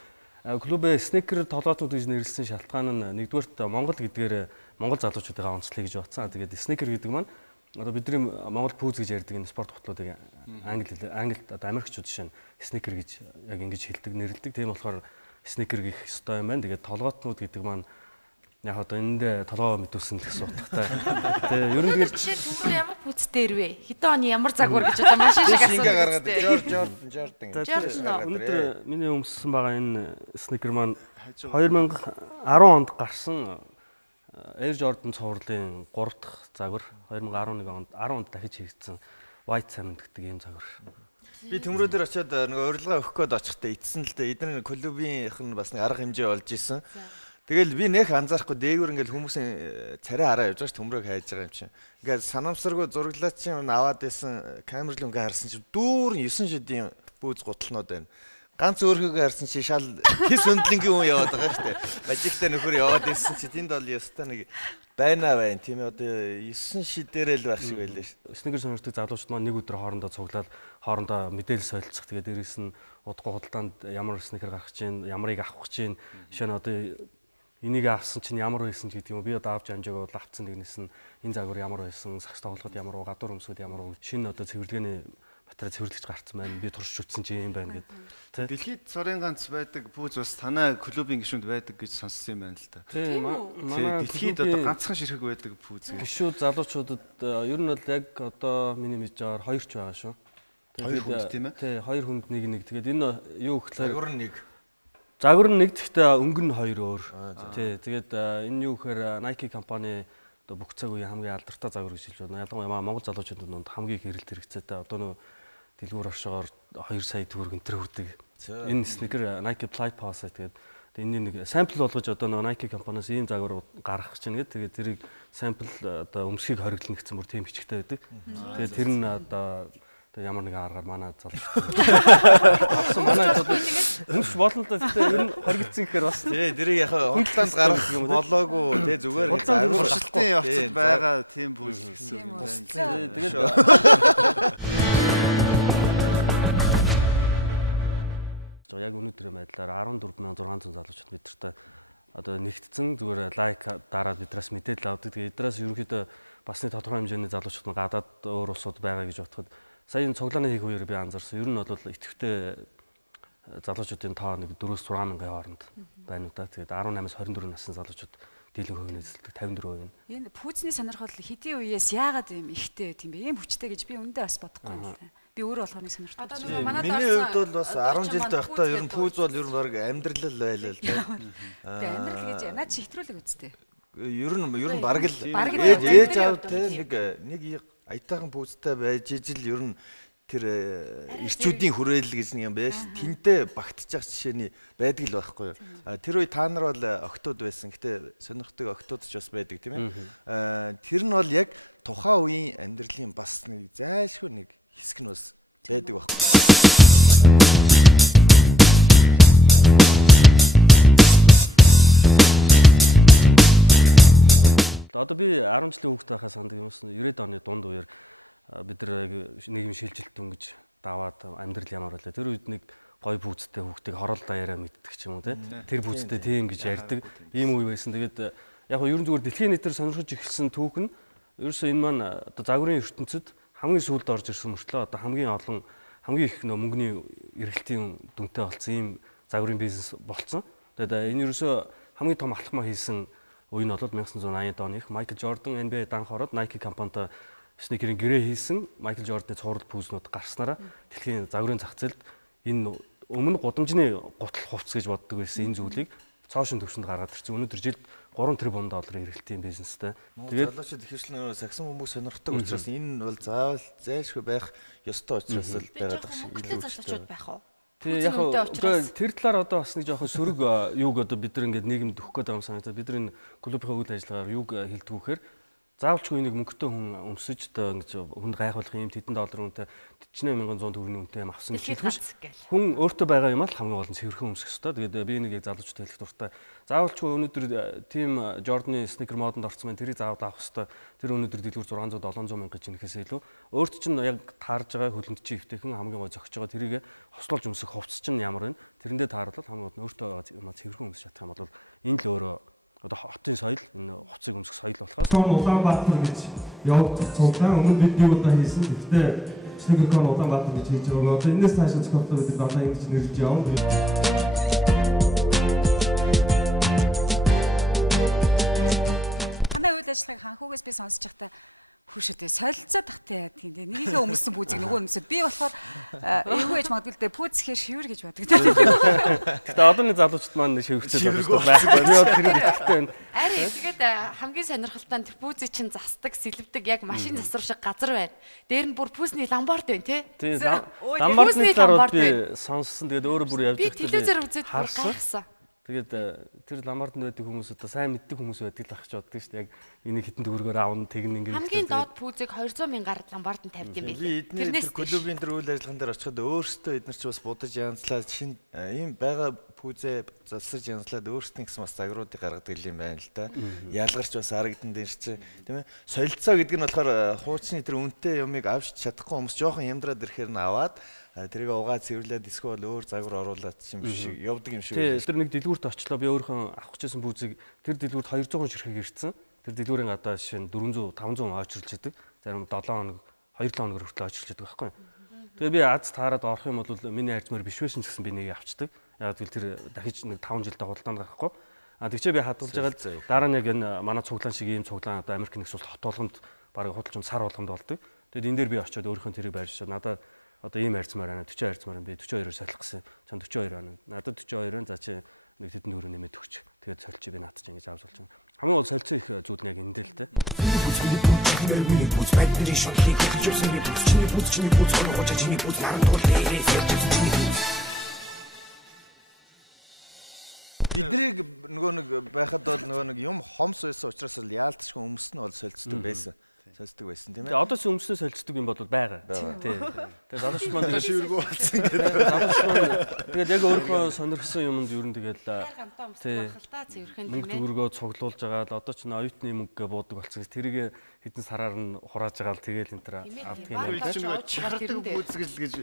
клубээ снекер толгоотнууд гэж нэрлсэн шалтгаан нь нэгдүгээрт Монгол гэдгээр Монгол залуучуудаа онцлоё гэж батсан. Тэгээд снекер гэдэг маань одоо бидний Монгол пүүз гэж ярьдаг энэ спорт гутлуудыг Англид одоо Америкчууд жишээ нь снекер гэж яг ингэж хэлдэг нэрлэдэг. Тийм болохоор снекер гэх ёстой юм байна. Тэгээд толгоотнууд гэдэг маань яг одоо энд толгоо мэдүүлсэн гэсэн утгатай. Тэгээ ер нь тэгээд жишээ Төмрөө ямар пүүцтэй ирвэ? Хэдэн оны ямар загвар гэж одоо машин шиг асуудаг. Өнөөдөр миний өмссөн байгаа энэ снекер маань 2010 онд гарсан Air Jordan цувралын 3 дахь загвар 2011 онд 10 онд дахиж хийгдсэн White Salmon гэдэг ийм загвар. Би Төмрөө дээр очиод нэг урилга өгөх гээд очихдаа эдсэн л дээ. Эдгээр клубийнх нь бас нэг арга хэмжээ олж исэн. Тэгэл би нэх анзаарахгүй дээгүүр ингээл хүмүүсийн царай хараа явж байгаа ш Төмрөөг хайж байгаа юм чинь. Ингээд санамсаргүй зураглаачийн аваад исэн камер л ингээ харсан чинь дүүрэн 9 шидийн бүүз гуталнууд байна. Ганц өөрхөөгөө харсан чи шал тэс өндлөнгийн хүн яваад байгаа шүү дээ. Бажигтай нөхөр яваад ирсэн чи тэнд бол ёстой нэг байна. Тийм ээ одоо 9 шидээрэл байх шиг байлаа шүү. Снекер сонирхдаг залуучууд маань нэг өдөр хоорондоо цуглаад хоорондоо мэдээлэл солилцох. Тэгээд дээрээс нь удахгүй худалдаанд ямар снекер гарах гэж байна, ямарыг авах гэж байна. Жишээ нь одоо энийг авсан чинь ямар байсан ч гэдэг юм. Би одоо авч амжаагаа бол авцсан нэгнээс нь энэ загвар ямар байсан, сагс тоглоход ямар уу, гадуур өмсгөд ямар уу. Шинэ одоо цэвэрлэгээний батарей цэвэрлэгч гарцсан байна. Би туршиж үтсэн чи юм байна гэдэг. Дэлхийд цорын ганц байдаг пүүз бас танай клубын гишүүнд байдаг гэж сонссон юм байна л та. Тийм манай дэлхийд одоо ганцхан ширхэг байдаг пүүз. Гишүүд залуучуудад ер нь бол яг одоо миний мэдж байгаагаар 2 ч байгаа шүү. Хоёр хүнд тийм ээ. Тий, 2 хүнд нэг. Тэгээд энэ юу гэхээр загвар нь нэг. Загвар нь нэг гэхдээ өнгө нь 2 өөр. Тий, тэгээд энэ юу гэхээр Nike компани одоо бүх цаг үеийн хамгийн алдартай загвар гэж хэлж байна. Ялангуяа Монгол залуучуудын дунд хамгийн хэрэлт хэрэгцээтэй. Одоо нөө дэлгүүр оршоогоор 2 сая төгрөг өнтер хүрдэг. Энэ снекер Nike Fly Pass гэдэг. Энэний нэг сампл болгож одоо нөө Nike компаниас ийм загвар гаргах гэж байна гэдэг. Тэгээд тэрийг сампл одоо өмсгийг хориглоно гэсэн бүр тийм бичгтэй байдаг. Тэгээд тэр нь одоо ямар нэгэн аргаар манай залуучууд авсан манай өмс болно л да гэхдээ ер нь хоригдсан гэхээр бас тий дэрийг яг худалдаанд гарах болоогүй тий зүгээр хурцлтын явцад байгаа тийм бүл гэсэн юм байна. Тэгээд яг өнөөдрийн байдлаар 14600 залуучууд бидэртээ одоо нэгтцэн зүгээр лайк дараад бидраас мэдээлэл авдаг. Тэгээд эднээс ерөнхийдөө бас нэг тодорхой хэмжээний залуучууд гадаад өөр улсууд байгаа гэж бодоход сая энэ цуглааны хийх үеэр би анзаарсан. Ер нь бол идэвхтэй залуучуудын тоо нэг 4-6 мянган хооронд байна уу да. Тэгээд 18-аас 24 насны залуучууд дийлэн хувийн эзэлдэг 54%. Энэ пүүцний сонирхол хэдийн үеэс яагаад юм ихтэй тийм бэ? Ийм хүчтэй гэж би үндэ бас бодохгүй юм байна. Би өөрөө болохоор нэг сонирхолтой. Миний хувьд бол бас 10 жилд байхдаа ер нь пүүз бол ер нь баг амьдрал байлаа л да. Тэгээ амьдрал гэж наад чи хэтрүүлэг үсттэй. Ер нь баг л ээж аав те нэг аятайхан пүүзтэй байж ижил ер нь тэр ирчүүдийн хүрээлэл гэж нэг юм байна ш. Тэнтэй багтчих жишээний байдаг л байхгүй юу. Тэр үе та нар бол октод байсан. Гэтэ сонирхдаг октод ч бас байдаг тийм ээ. Тэр нь бол яг тухайн үеийн амьдралын бас нэг зайлшгүй нэг хэсэг нь бас байдаг байхгүй. Одоо би 10 жилийн хүүхэд байхаас сандаг юмс 90-ад оны дунд үеэр бид нар нийгэм шилжилт өнгөж даваад амьдрал ямар байлаа. Тэр үед нэг гой бүүцтэй хүүхдийг хорол даяараа мэддэг ч юм уу те. Тэр бүүцтэй тийм гэж ярьдаг. Ийм үе байсан. Тэгээд яг нь ерөн зүгээр дэлхийн нийтээр сонирхож эхэлсэн түүх нь ерөөсөө энэ маань одоо загварын ертөнцид хамгийн сүүлд орж ирсэн мөртлөө одоо хамгийн олон хамгийн их мөнгөний эргэлтийн дүнтэй болсон ийм загварын бизнес болцсон. Тэгээд энэ ерөөсөө хамгийн том алхмаа хийсэн үе нь бол 1980-ад оны их Майкл Жордан NBA данх ороод Nike компанитай сникерийн гэрээ хийсэн. Майкл Жорданы цуврал пүүзнүүд гарснараа дэлхийн загварын зах зээлд энэ өмнө гудамжны гутал хувцс гэж боддог байсан энэ зүйлийг цоошин төвшөнд гаргаад ирсэн. Өнөөдөр жилд 3 тэрбум долларын эргэлтийн бизнестэй. Тэгээд залуучууд ихэрчлэн сагсан хүмүүс сонирхдаг учраас энэ бол заавал зайлшгүй байх ёстой учраас л байгаад байгаа шиг илүү залуучууд байх уу? Тэгээ яг тэр талаар одоо бас нэг жоохон сөрөг юуг одоо бид нар ингээд нийгэмд өгөх гээд байгаа юм санагдаад бид нар энэ клубийнхаа үйл ажиллагаар юуг хэлдэг вэхээр заавалчгүй нэг мөнгөтэй хүн өмсөж одоо ингэж хүнд гайхуулах юм тэдэн доллар үнэтэй 48100 төгрөгийн үнэтэй юм авсан гэж хэлбэж хүн өөртөө байгаа юм л хамгийн гол нь цэвэрхэн өмсөх хэрэгтэй. Тэгээд би нэг яг залуучтай хэлэх дуртай. Заавалчгүй өнөөдөр тим Jordan-ы sneaker модонд орсон байна. Тэрийг заавал авах хэрэгтэй. Тэр өнөөдөр дэлгүүр 600 700 мянга гэж инэхээс илүү өөрт чинь яг таарж байгаа хөлөнд чи өвтэйхэн хамгийн гой зөгж байгаа тэрийг хослуулж өмсөх хувцс чинь ямар вэ? Тэрэндээ тааруулаад хамгийн гол нь өөртөө байгаа юм цэвэрхэн өмсөж чадах юм бол энэ л өөрөө одоо хотын соёл энэ хувцсыг өмсөх соёл болохоос Улаанбаатар гэж явагдах цуглаан өмнө бид юу удаа хийсэн. Гэхдээ Sneaker-Con Улаанбаатар гэж хийж байгаа. Одоо энэс цаашаа зохиолтой бид одоо ингэж нэрлэж явна. Танай үйл ажиллагааг ханхуугаас би сонсож байхдаа хүүшөдөө солилцоод тахтай тийм нэгийнхээ өмсөн пүүзийг нөгөө өмсөд би болохоор эвгүй ээж магадгүй л дээ пүүз ихээр шивэр гэж боддог. Гэтэ одооны залуучууд маань шивэрчээд байна. Би одоо тэр ихтэй байна. Ари тэгээд хамгийн сонирхолтой нь тэр пүүзийг чинь засдаг, сэлбдэг яг машин засвар шиг газар байна. Дээр нь бүр пүүсний ламбард байна тий. Ламбардны талаар би сонссон. Тэгээд өөрөө бүр явж байхдаа би телевизээр үзээд бүр гайхсан. Тэгээд тэр ламбард байдаг хүмүүс одоо сайн мэддэг хүмүүс байдаг л ах ч боддог шүү дээ. Яг энийг хитэн төгрөгөөр аавн тэгнэ ингэ. Хамгийн доод пүүзийг 200 мянгаар ламбард нь тавьд юм билээ. Тэрнээс клубын тэр үйл ажиллагаан дээр очиход өөрсдөө эдгээр ч бас будаж янзлаад шин ийм байгаа пүүзээ засарж янзлаад өөрсдөө гэсэн бас загруудыг гаргадаг юм байна л да. Ялгарч бас харагдан дээр чи тийм ээ. Солилцоо гэдэг нь болохоор хуучны тэр үнэтэй юмыг авч чадахгүй хүмүүс жоохон ямдраад ирэхээр нь аваад тэрийг угаа цэвэрлээд эсвэл өөр загвар оруулаад юм шиг явдаг юм шиг. Тэр нэг дэлгүүрт очлоо би өөрийнхөө авах гэжсэн пүүзийг тэр дэлгүүрт 200 ширхэг ирсэн. Тэр дэлгүүрийн одоо жишээ нь 400 500 очрлж идэг. Зарим 7 хоног 2-7 хоног хүртэл очрлж идэг байхгүй. Тэгээ би аз таарад орох юм бол миний хайрцмаар биш байсан ч гэсэн би нэг авчдаг. Яг л тэр дахиж нэг 5 жилдээ худалдаанд гарахгүй. Тэгчээ би хадгалж байгаа л дараа нь яг энэ манай цуглаан шиг ийм цуглаан одоо Америк нэгдсэн улс хот болгонд баг худалч сар болгонд болдог. Тэгээд энэ дээр би очиод өөрийнхөө тэрийг байршаад надад одоо ийм хайрцмаар байна 40 хайрцмаар би 42-оор солих гэсэн. Чам 42 байна. Надад 42 за чи нэг тэдэн төгрөг нэмээд өгч. Тэгээд сольчих би наадч ингэж авч болж байна. Хамгийн гол солилцоо их зүйл нь яг энэ дээр л дээ. Биднийг нөгөө нэг байхад бол нөгөө нэг юм хомс байсан учраас л яалтчгүй өмснө бол солилцдог байсан. Солилцдог байсан тийм ээ. Тэгээ одоос өмснөө солилцдог юм бол байгаа. Тийм. Тэгээ залуучууд маань шивэргүй болсон гэдэг. Тэгээд яг өөрөө сонирхсан юмд ер нь тэгээд мөнгө төгрөгөө цуглуулж байгаа л одоо ч оюутны мөнгө буудаг болсон. Тэрийг хэдэн сараар нь хурааж байгаа л тэгээд энэ төр авдаг юм байна. Чардаг бүзгэл гэж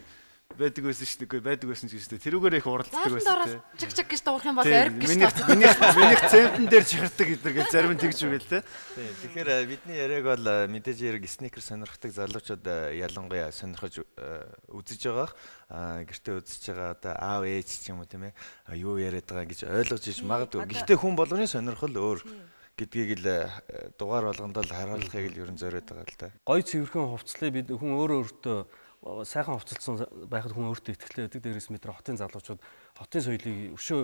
байдаг байсан шүү дээ. Байдаг байсан ч гэсэн тэрүүгээр их уралддаг байсан тийм. Чиг гэж дуурах юм бол ориг гэж тооцдог. Миний цементэн дээр чардаг гэдэр гэж зарим нь тэгж үгүй л те. Тэгэхээр бидний яриаг бол мэдээж яриг сникер сонирхдаг залуучууд ялангуяа сонирхож үзэж байгаа. Гэртээ үзэж байгаа одоо аав ээж ч юм уу тийм ээ. Юу яриад байгаа гэж ойлгож иж магадгүй. Гэхдээ хүн болгоны сонирхол өөр гэдгийг л дугаар болгонд л харуулахыг л ер нь зориод байгаа л та. Гой цэвэрхэн хувцлаа бид хүн өөртөө сайхан хувцалсан байхад хүн өөртөө ихтэй байдаг. Дээрээс метр хотын залуучууд хотын соёлыг өшөө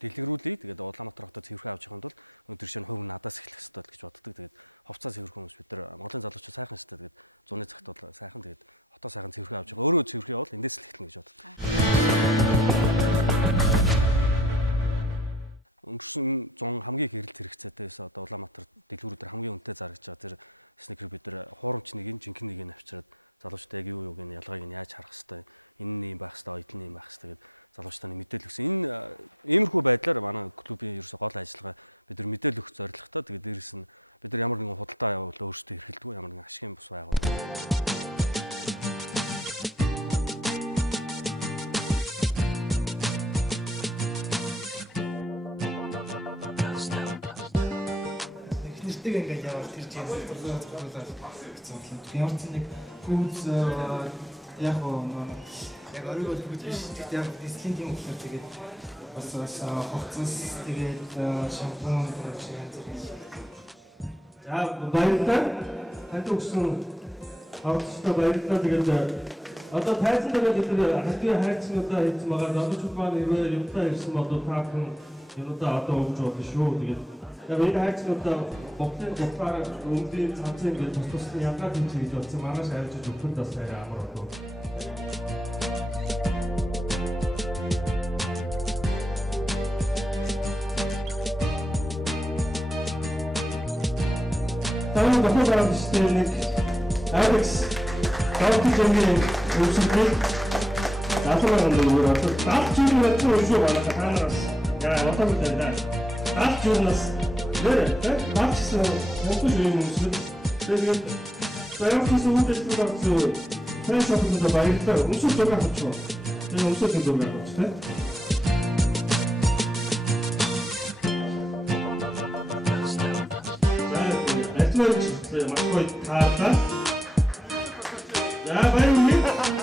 дэлгэрүүлээ. Тэгээд Улаанбаатар хотод цэвэрхэн авч явахын тулд өнөөдөр шинэ хувь надаас эхлэх хэрэгтэй гэж боддог. Тэгээд хувцас цэвэрхэн хүмүүс бид нар Монголын залуучууд сайхан шүү дээ. Тэгээд зуны цагт бол сайхан тэгээд дотоо сайхан цэвэрхэн авч байгаа. Өөрөө цэвэрхэн явал эндээс л эхэлнэ гэж боддог. Өнгөрсөн 100 хамгийн их эрэлт хэрэгцээтэйс одоо Улаанбаатар дэлгүүрүүдээр хамгийн үнэтэй зарагдж байгаа тэр снекер бид нар хуурамч нэг жинхэнэ нэг нь авчираад залуучтай яг юу юуг нь ялгааг нь яаж харах хэвээр энэ юм байх хэвээр ойд нь юм байх хэвээр гэдэг залуучтаны мэдээлэл өгсөн. Энэ иймэрхүү байдлаар манай клубын ерөөсө гол ажиллагаа бид нар мэдээлэл өгөх зорилготой. Тэгээд дээрэс нь бид нар ямар нэгэн худалдаа явуулаа өөрсдөө эрхэлдэг, ямар нэгэн ашигын бус байгууллага. Эхнэртэйг ингээд яваад тэр чинь бодлуулаад гэсэн юм. Ямар ч нэг хүүз яг яг оройгоо хүүз биш. Тэгтээ яг дисциплин юм болохоор тэгээд бас хувцас тэгээд шампунь гэх шиг. За баярлалаа. Танд өгсөн авцтай баярлалаа. Тэгээд одоо тайзан дээр бид хатгийн хайрцагнуудаа хийсэн байгаа. Залуучууд маань хэрвээ юмтай ирсэн бол та бүхэн юмудаа одоо өгч болно шүү. Тэгээд яг энэ хайрцагнуудаа гутлаар өнгөний цанцын ингээд тус нь янгаад хийж гэж бодсон. Манайш авчиж өгөхөд бас арай амар болов. Таван бохоо гаргажтэй нэг Alex Таутигийн үсэлтэй атомын өөр одоо 70 жил мэдсэн шүү байна танаас яа одоо мэдэн даа 70 жилнээс нэр багчсан මොකද юм үсэл тэгээд баярхан сүмдэлтэй багцуу фэйсбүүкээр баярлалаа үсэл зураг авчихсан энэ үсэл зураг авчихсан Эцмэрч макой таата. За баярлалаа.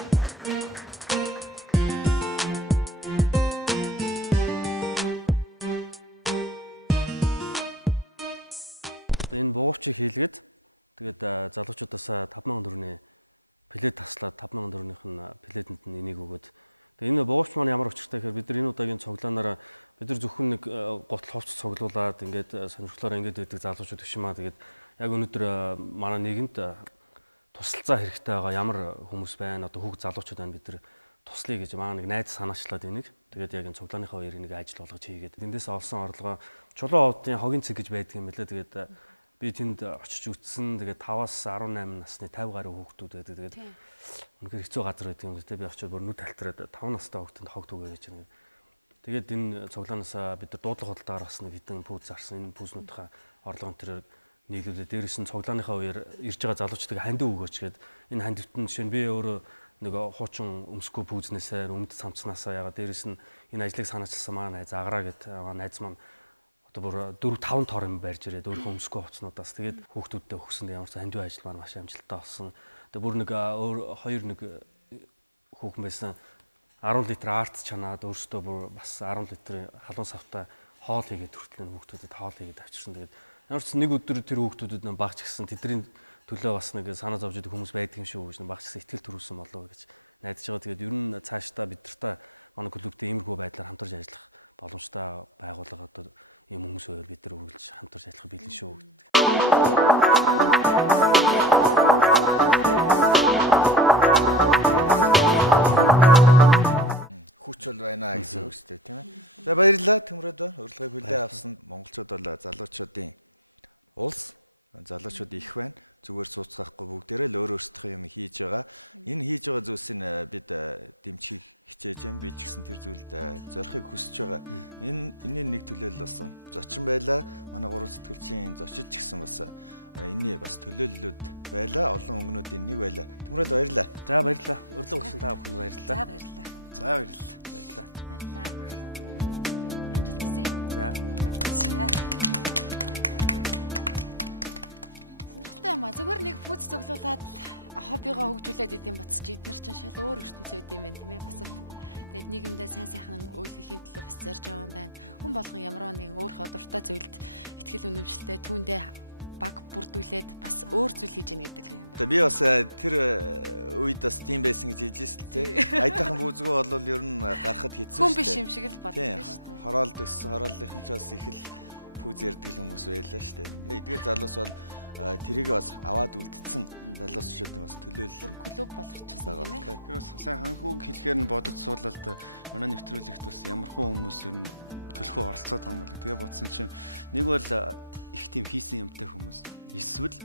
Энэ буугчийг хийлгээд тэгээд залуучуудаас 5000 төгрөгийн плед таслаад 5000 төгрөгийнх нь пледэнд нь энийг өгөөд тэгээд энэ буугч маань ямар учиртай гэхээр бид нар энэ удаагийн цуглаанаараа бид нар зөвхөн нэг гутал хувцас цуглуулад ингээд сонирхлоор ингээд байдаг залуучууд биш маа тэгээд яг өнөөдөр манай нийгэмд тусалцаа хэрэгтэй байгаа ямар хүмүүс байна одоо хүүхд залуучууд байна бид нар туслая гэж маа нэг найз санаачлаад энийг тэгээд яг энэ цуглааныхаа үеэр нэг ажил болгож хийгээд тэндээс олсон орлогоо чулуун овдын хогийн цэг гэж байдаг юм байлаа тэгээд би тэнд очиж үтсэн тэгээд 5-аас 18 насны 50 гаруй хүүхдүүд байдаг тэгээд үнэхээр хэцүү газар байдаг юм гэдэг би очиж бүр нүд талтраад 5 настай хүүхдэнд хог түгээ гэж байна. Тэгээд энэ цуглаанаас бид нар дуудлага худалдаагаар бас нэг хэдэн пүүз зарсан энэ пүүзнүүдийнхаа орлогын тэрээр нийлүүлээ. Дээрээс нь цуглааныхаа үеэр ирж байгаа залуучдыг хандив өгөөч гээд энэ хандивт нь жишээ нь би өөрөө нэг хуучин өмсгөө пүүзнээсээ өмд цамцнаасаа ягаад дээрээс нь энэ ажлыг санаачилсан маа найз аграа гэд найз маань одоо бүр 4-5 тор юм барьж ирээд өөрөө өмсгөө хувцнуудаас тэгээд хүүхдүүдтэй өгсөн ямар ч хандив ажил маань маш амжилттай болсон. Тэгээд бүр нэг хоёр нэг хүүхэн байсан 10 литр арт чанаад өөрөөсөө бүр бас 10 литрийн халуун савтай хоол хийгээд хүртэл хүүхдүүдэд хоол хийгээд авчирсан. Тэгээд ямар ч нэг өдөр тэр хүүхдүүдэд багч гисэн тэдний төлөө бас нэг санаа зовж идэх хүмүүс байдаг юм шүү гэж багч гисэн итгэл төрүүлсэн болов гэж найдаж байгаа. Тэгээд ер нь цаашдаа бид нартай манай клубтэй иймэрхүү байдлаар хамтарч ажиллах боломжтой байгууллага одоо ийм хүмүүс өөр бид нар үргэлж хамтарч ажиллах бэлэн шүү гэдэг. Хүч бол байна гэсэн үг шүү дээ тийм ээ. За баярлалаа Төмрөдөө урилгыг хүлээн авсан монголчууд бол залуучуудын улс залуучууд их байна. Зүгээр сууцгаахгүй бүгдээрээ л өөр өөрсдийнхөө юм хийж байгаа. Энэ хийж байгаа зүйлсийг бид дэмжих хичээж байна. Би ч гэсэн тэр зүйлд зорихыг хүсэж байгаа. Энэний нэг төлөөлөл болсон зочин байлаа. Манай гурван сэтгүүлчийн зочид ч гэсэн бас энэний бас төлөөллүүд байлаа. Олон өнгөнүүдийн нэг байлаа. Төмрөл баярлалаа. За баярлалаа. Урилга өгсөн та бүхэнд баярлалаа. За баярлалаа. За баярлалаа. Баярлалаа. За. Зүгээр нэг пүүз цуглуулад хоббигоо хөгжүүлээд идэм батсч эднэр чинь шал өөр ертөнцийн үед юм байна тийм ээ бас л тэгээд нийгэмдээ сайн сайхан үйл хийхийн төлөө бас зорж байгаа юм байна. Хүн болгон ямар нэг өөрийнхөө дуртай зүйлд ихтгэл үнэмшилтэй түүндээ баг бүрдүүлээд бас өөр зүйл хийж яах гэдэг. Би бас тэр үед бас тийм байсан гэж хэлж ирсэн тий. Аятайхан бүүзгөө бол ер нь гарахад хэцүү шүү дээ. Хүн биш юм шиг л боддог шүү дээ. Хороолт өссөн хорооллынхан ч бас их л пүүз ярддаг хүмүүс байлаа шүү дээ. Эдгээр залуус бол тэрийг бас аваад үлдсэн залуусчуудын бас төлөөлөл клуб болгочихсон тийм ээ. Тэр бас сайн ханхуг хэлэхээр нь бодож суулаад манай нэвтрүүлэгт бас ямархан хүмүүс ер нь төлхөө оролцоод байгаа юм бол тэгээ бодсон чинь нэг бол их тийм хийсэн юмтай хүмүүс эсвэл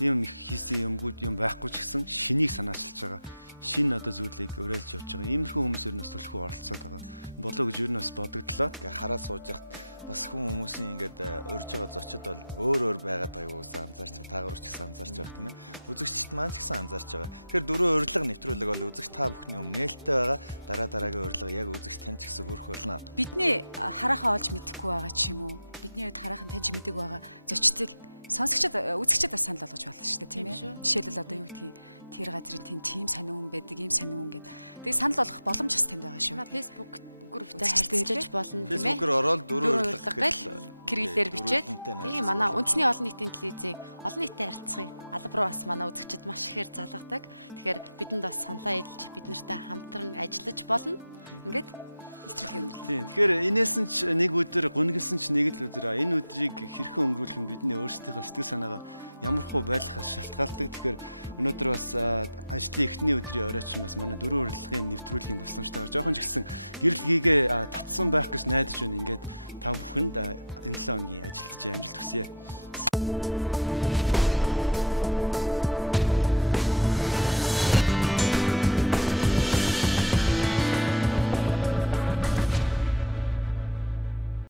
тийм их хийсэн юм байхгүй ч гэсэн шинийг санаачилж байгаа. Шинэ одоо зүйлийг уриалж явж байгаа. Иймэрхүү хүмүүс ер нь бас төлхөө оролцоод байгаа. Болоо гэж ер нь бас бодогдлоо. Ингээ хараад сууж яхад бас хүн хүмүүсийн ингээд урьж байгаа зочид бол өөр байгаад байгаа юугаас анзаарч таагуур ч гэсэн анзаарч байгаа тийм ээ. Үзэгчд маань ч гэсэн анзаарч байгаа. Тэгэхээр дөрөв урилга нэвтрүүлэг бол үзэгч та бүхний өмнө нээлттэй байгаа. Дараагийн урилга яг үзэгч тань ч гэсэн хүрэх болно. Бидний харахаа олж мэдэхгүй байгаа ч юм уу? Бидний үед хараахан таньж мэдэг байгаа зочдыг сонсогчд үзэгчд бас санал болгож болно шүү дээ тийм ээ. Жишээлбэл одоо юу гэдгийг тэр газрын тийм сонин хүн байдаг, ийм сонин хүн гэдэг. Тэгээ санал болгох боломж бас танд байгаа шүү. Facebook групптэй харьцаж болно тийм ээ. Facebook-оор ороод дөрөв урилга гэл кириллээр бичээд тийм манай үндэсний олон нийтийн телевизийг олон нийтэд харилцахыг алба руу бас манай үзэгчид маш ихээр залгадаг. Тэгэхээр бидэнд бас саналаа илж бид нартай хамтран ажиллаж болно. Ингээд Тийм. Тэгэхээр энээс нь ч нэг өдөр гүнгэлсэн ч нэг л өдөр энэ өдрийг хэрхэн өнгөрүүлэх нь бидний өөрсдийнхөө сэтгэл санаагаа ямар хөө байдлахаас шалтгаалдаг. Тэгэхээр өнөөдөр бас ажлын эхний өдрийн оройч бас манай дөрөв урилгын нэвтрүүлгийн тусламжтайгаар жоохон ч гэсэн гэрэл гээгээ татсан байх гэж найдаж байна. Ингээд та бүхэнд энэ 7 хоногийн ажилд амжилт хүсье.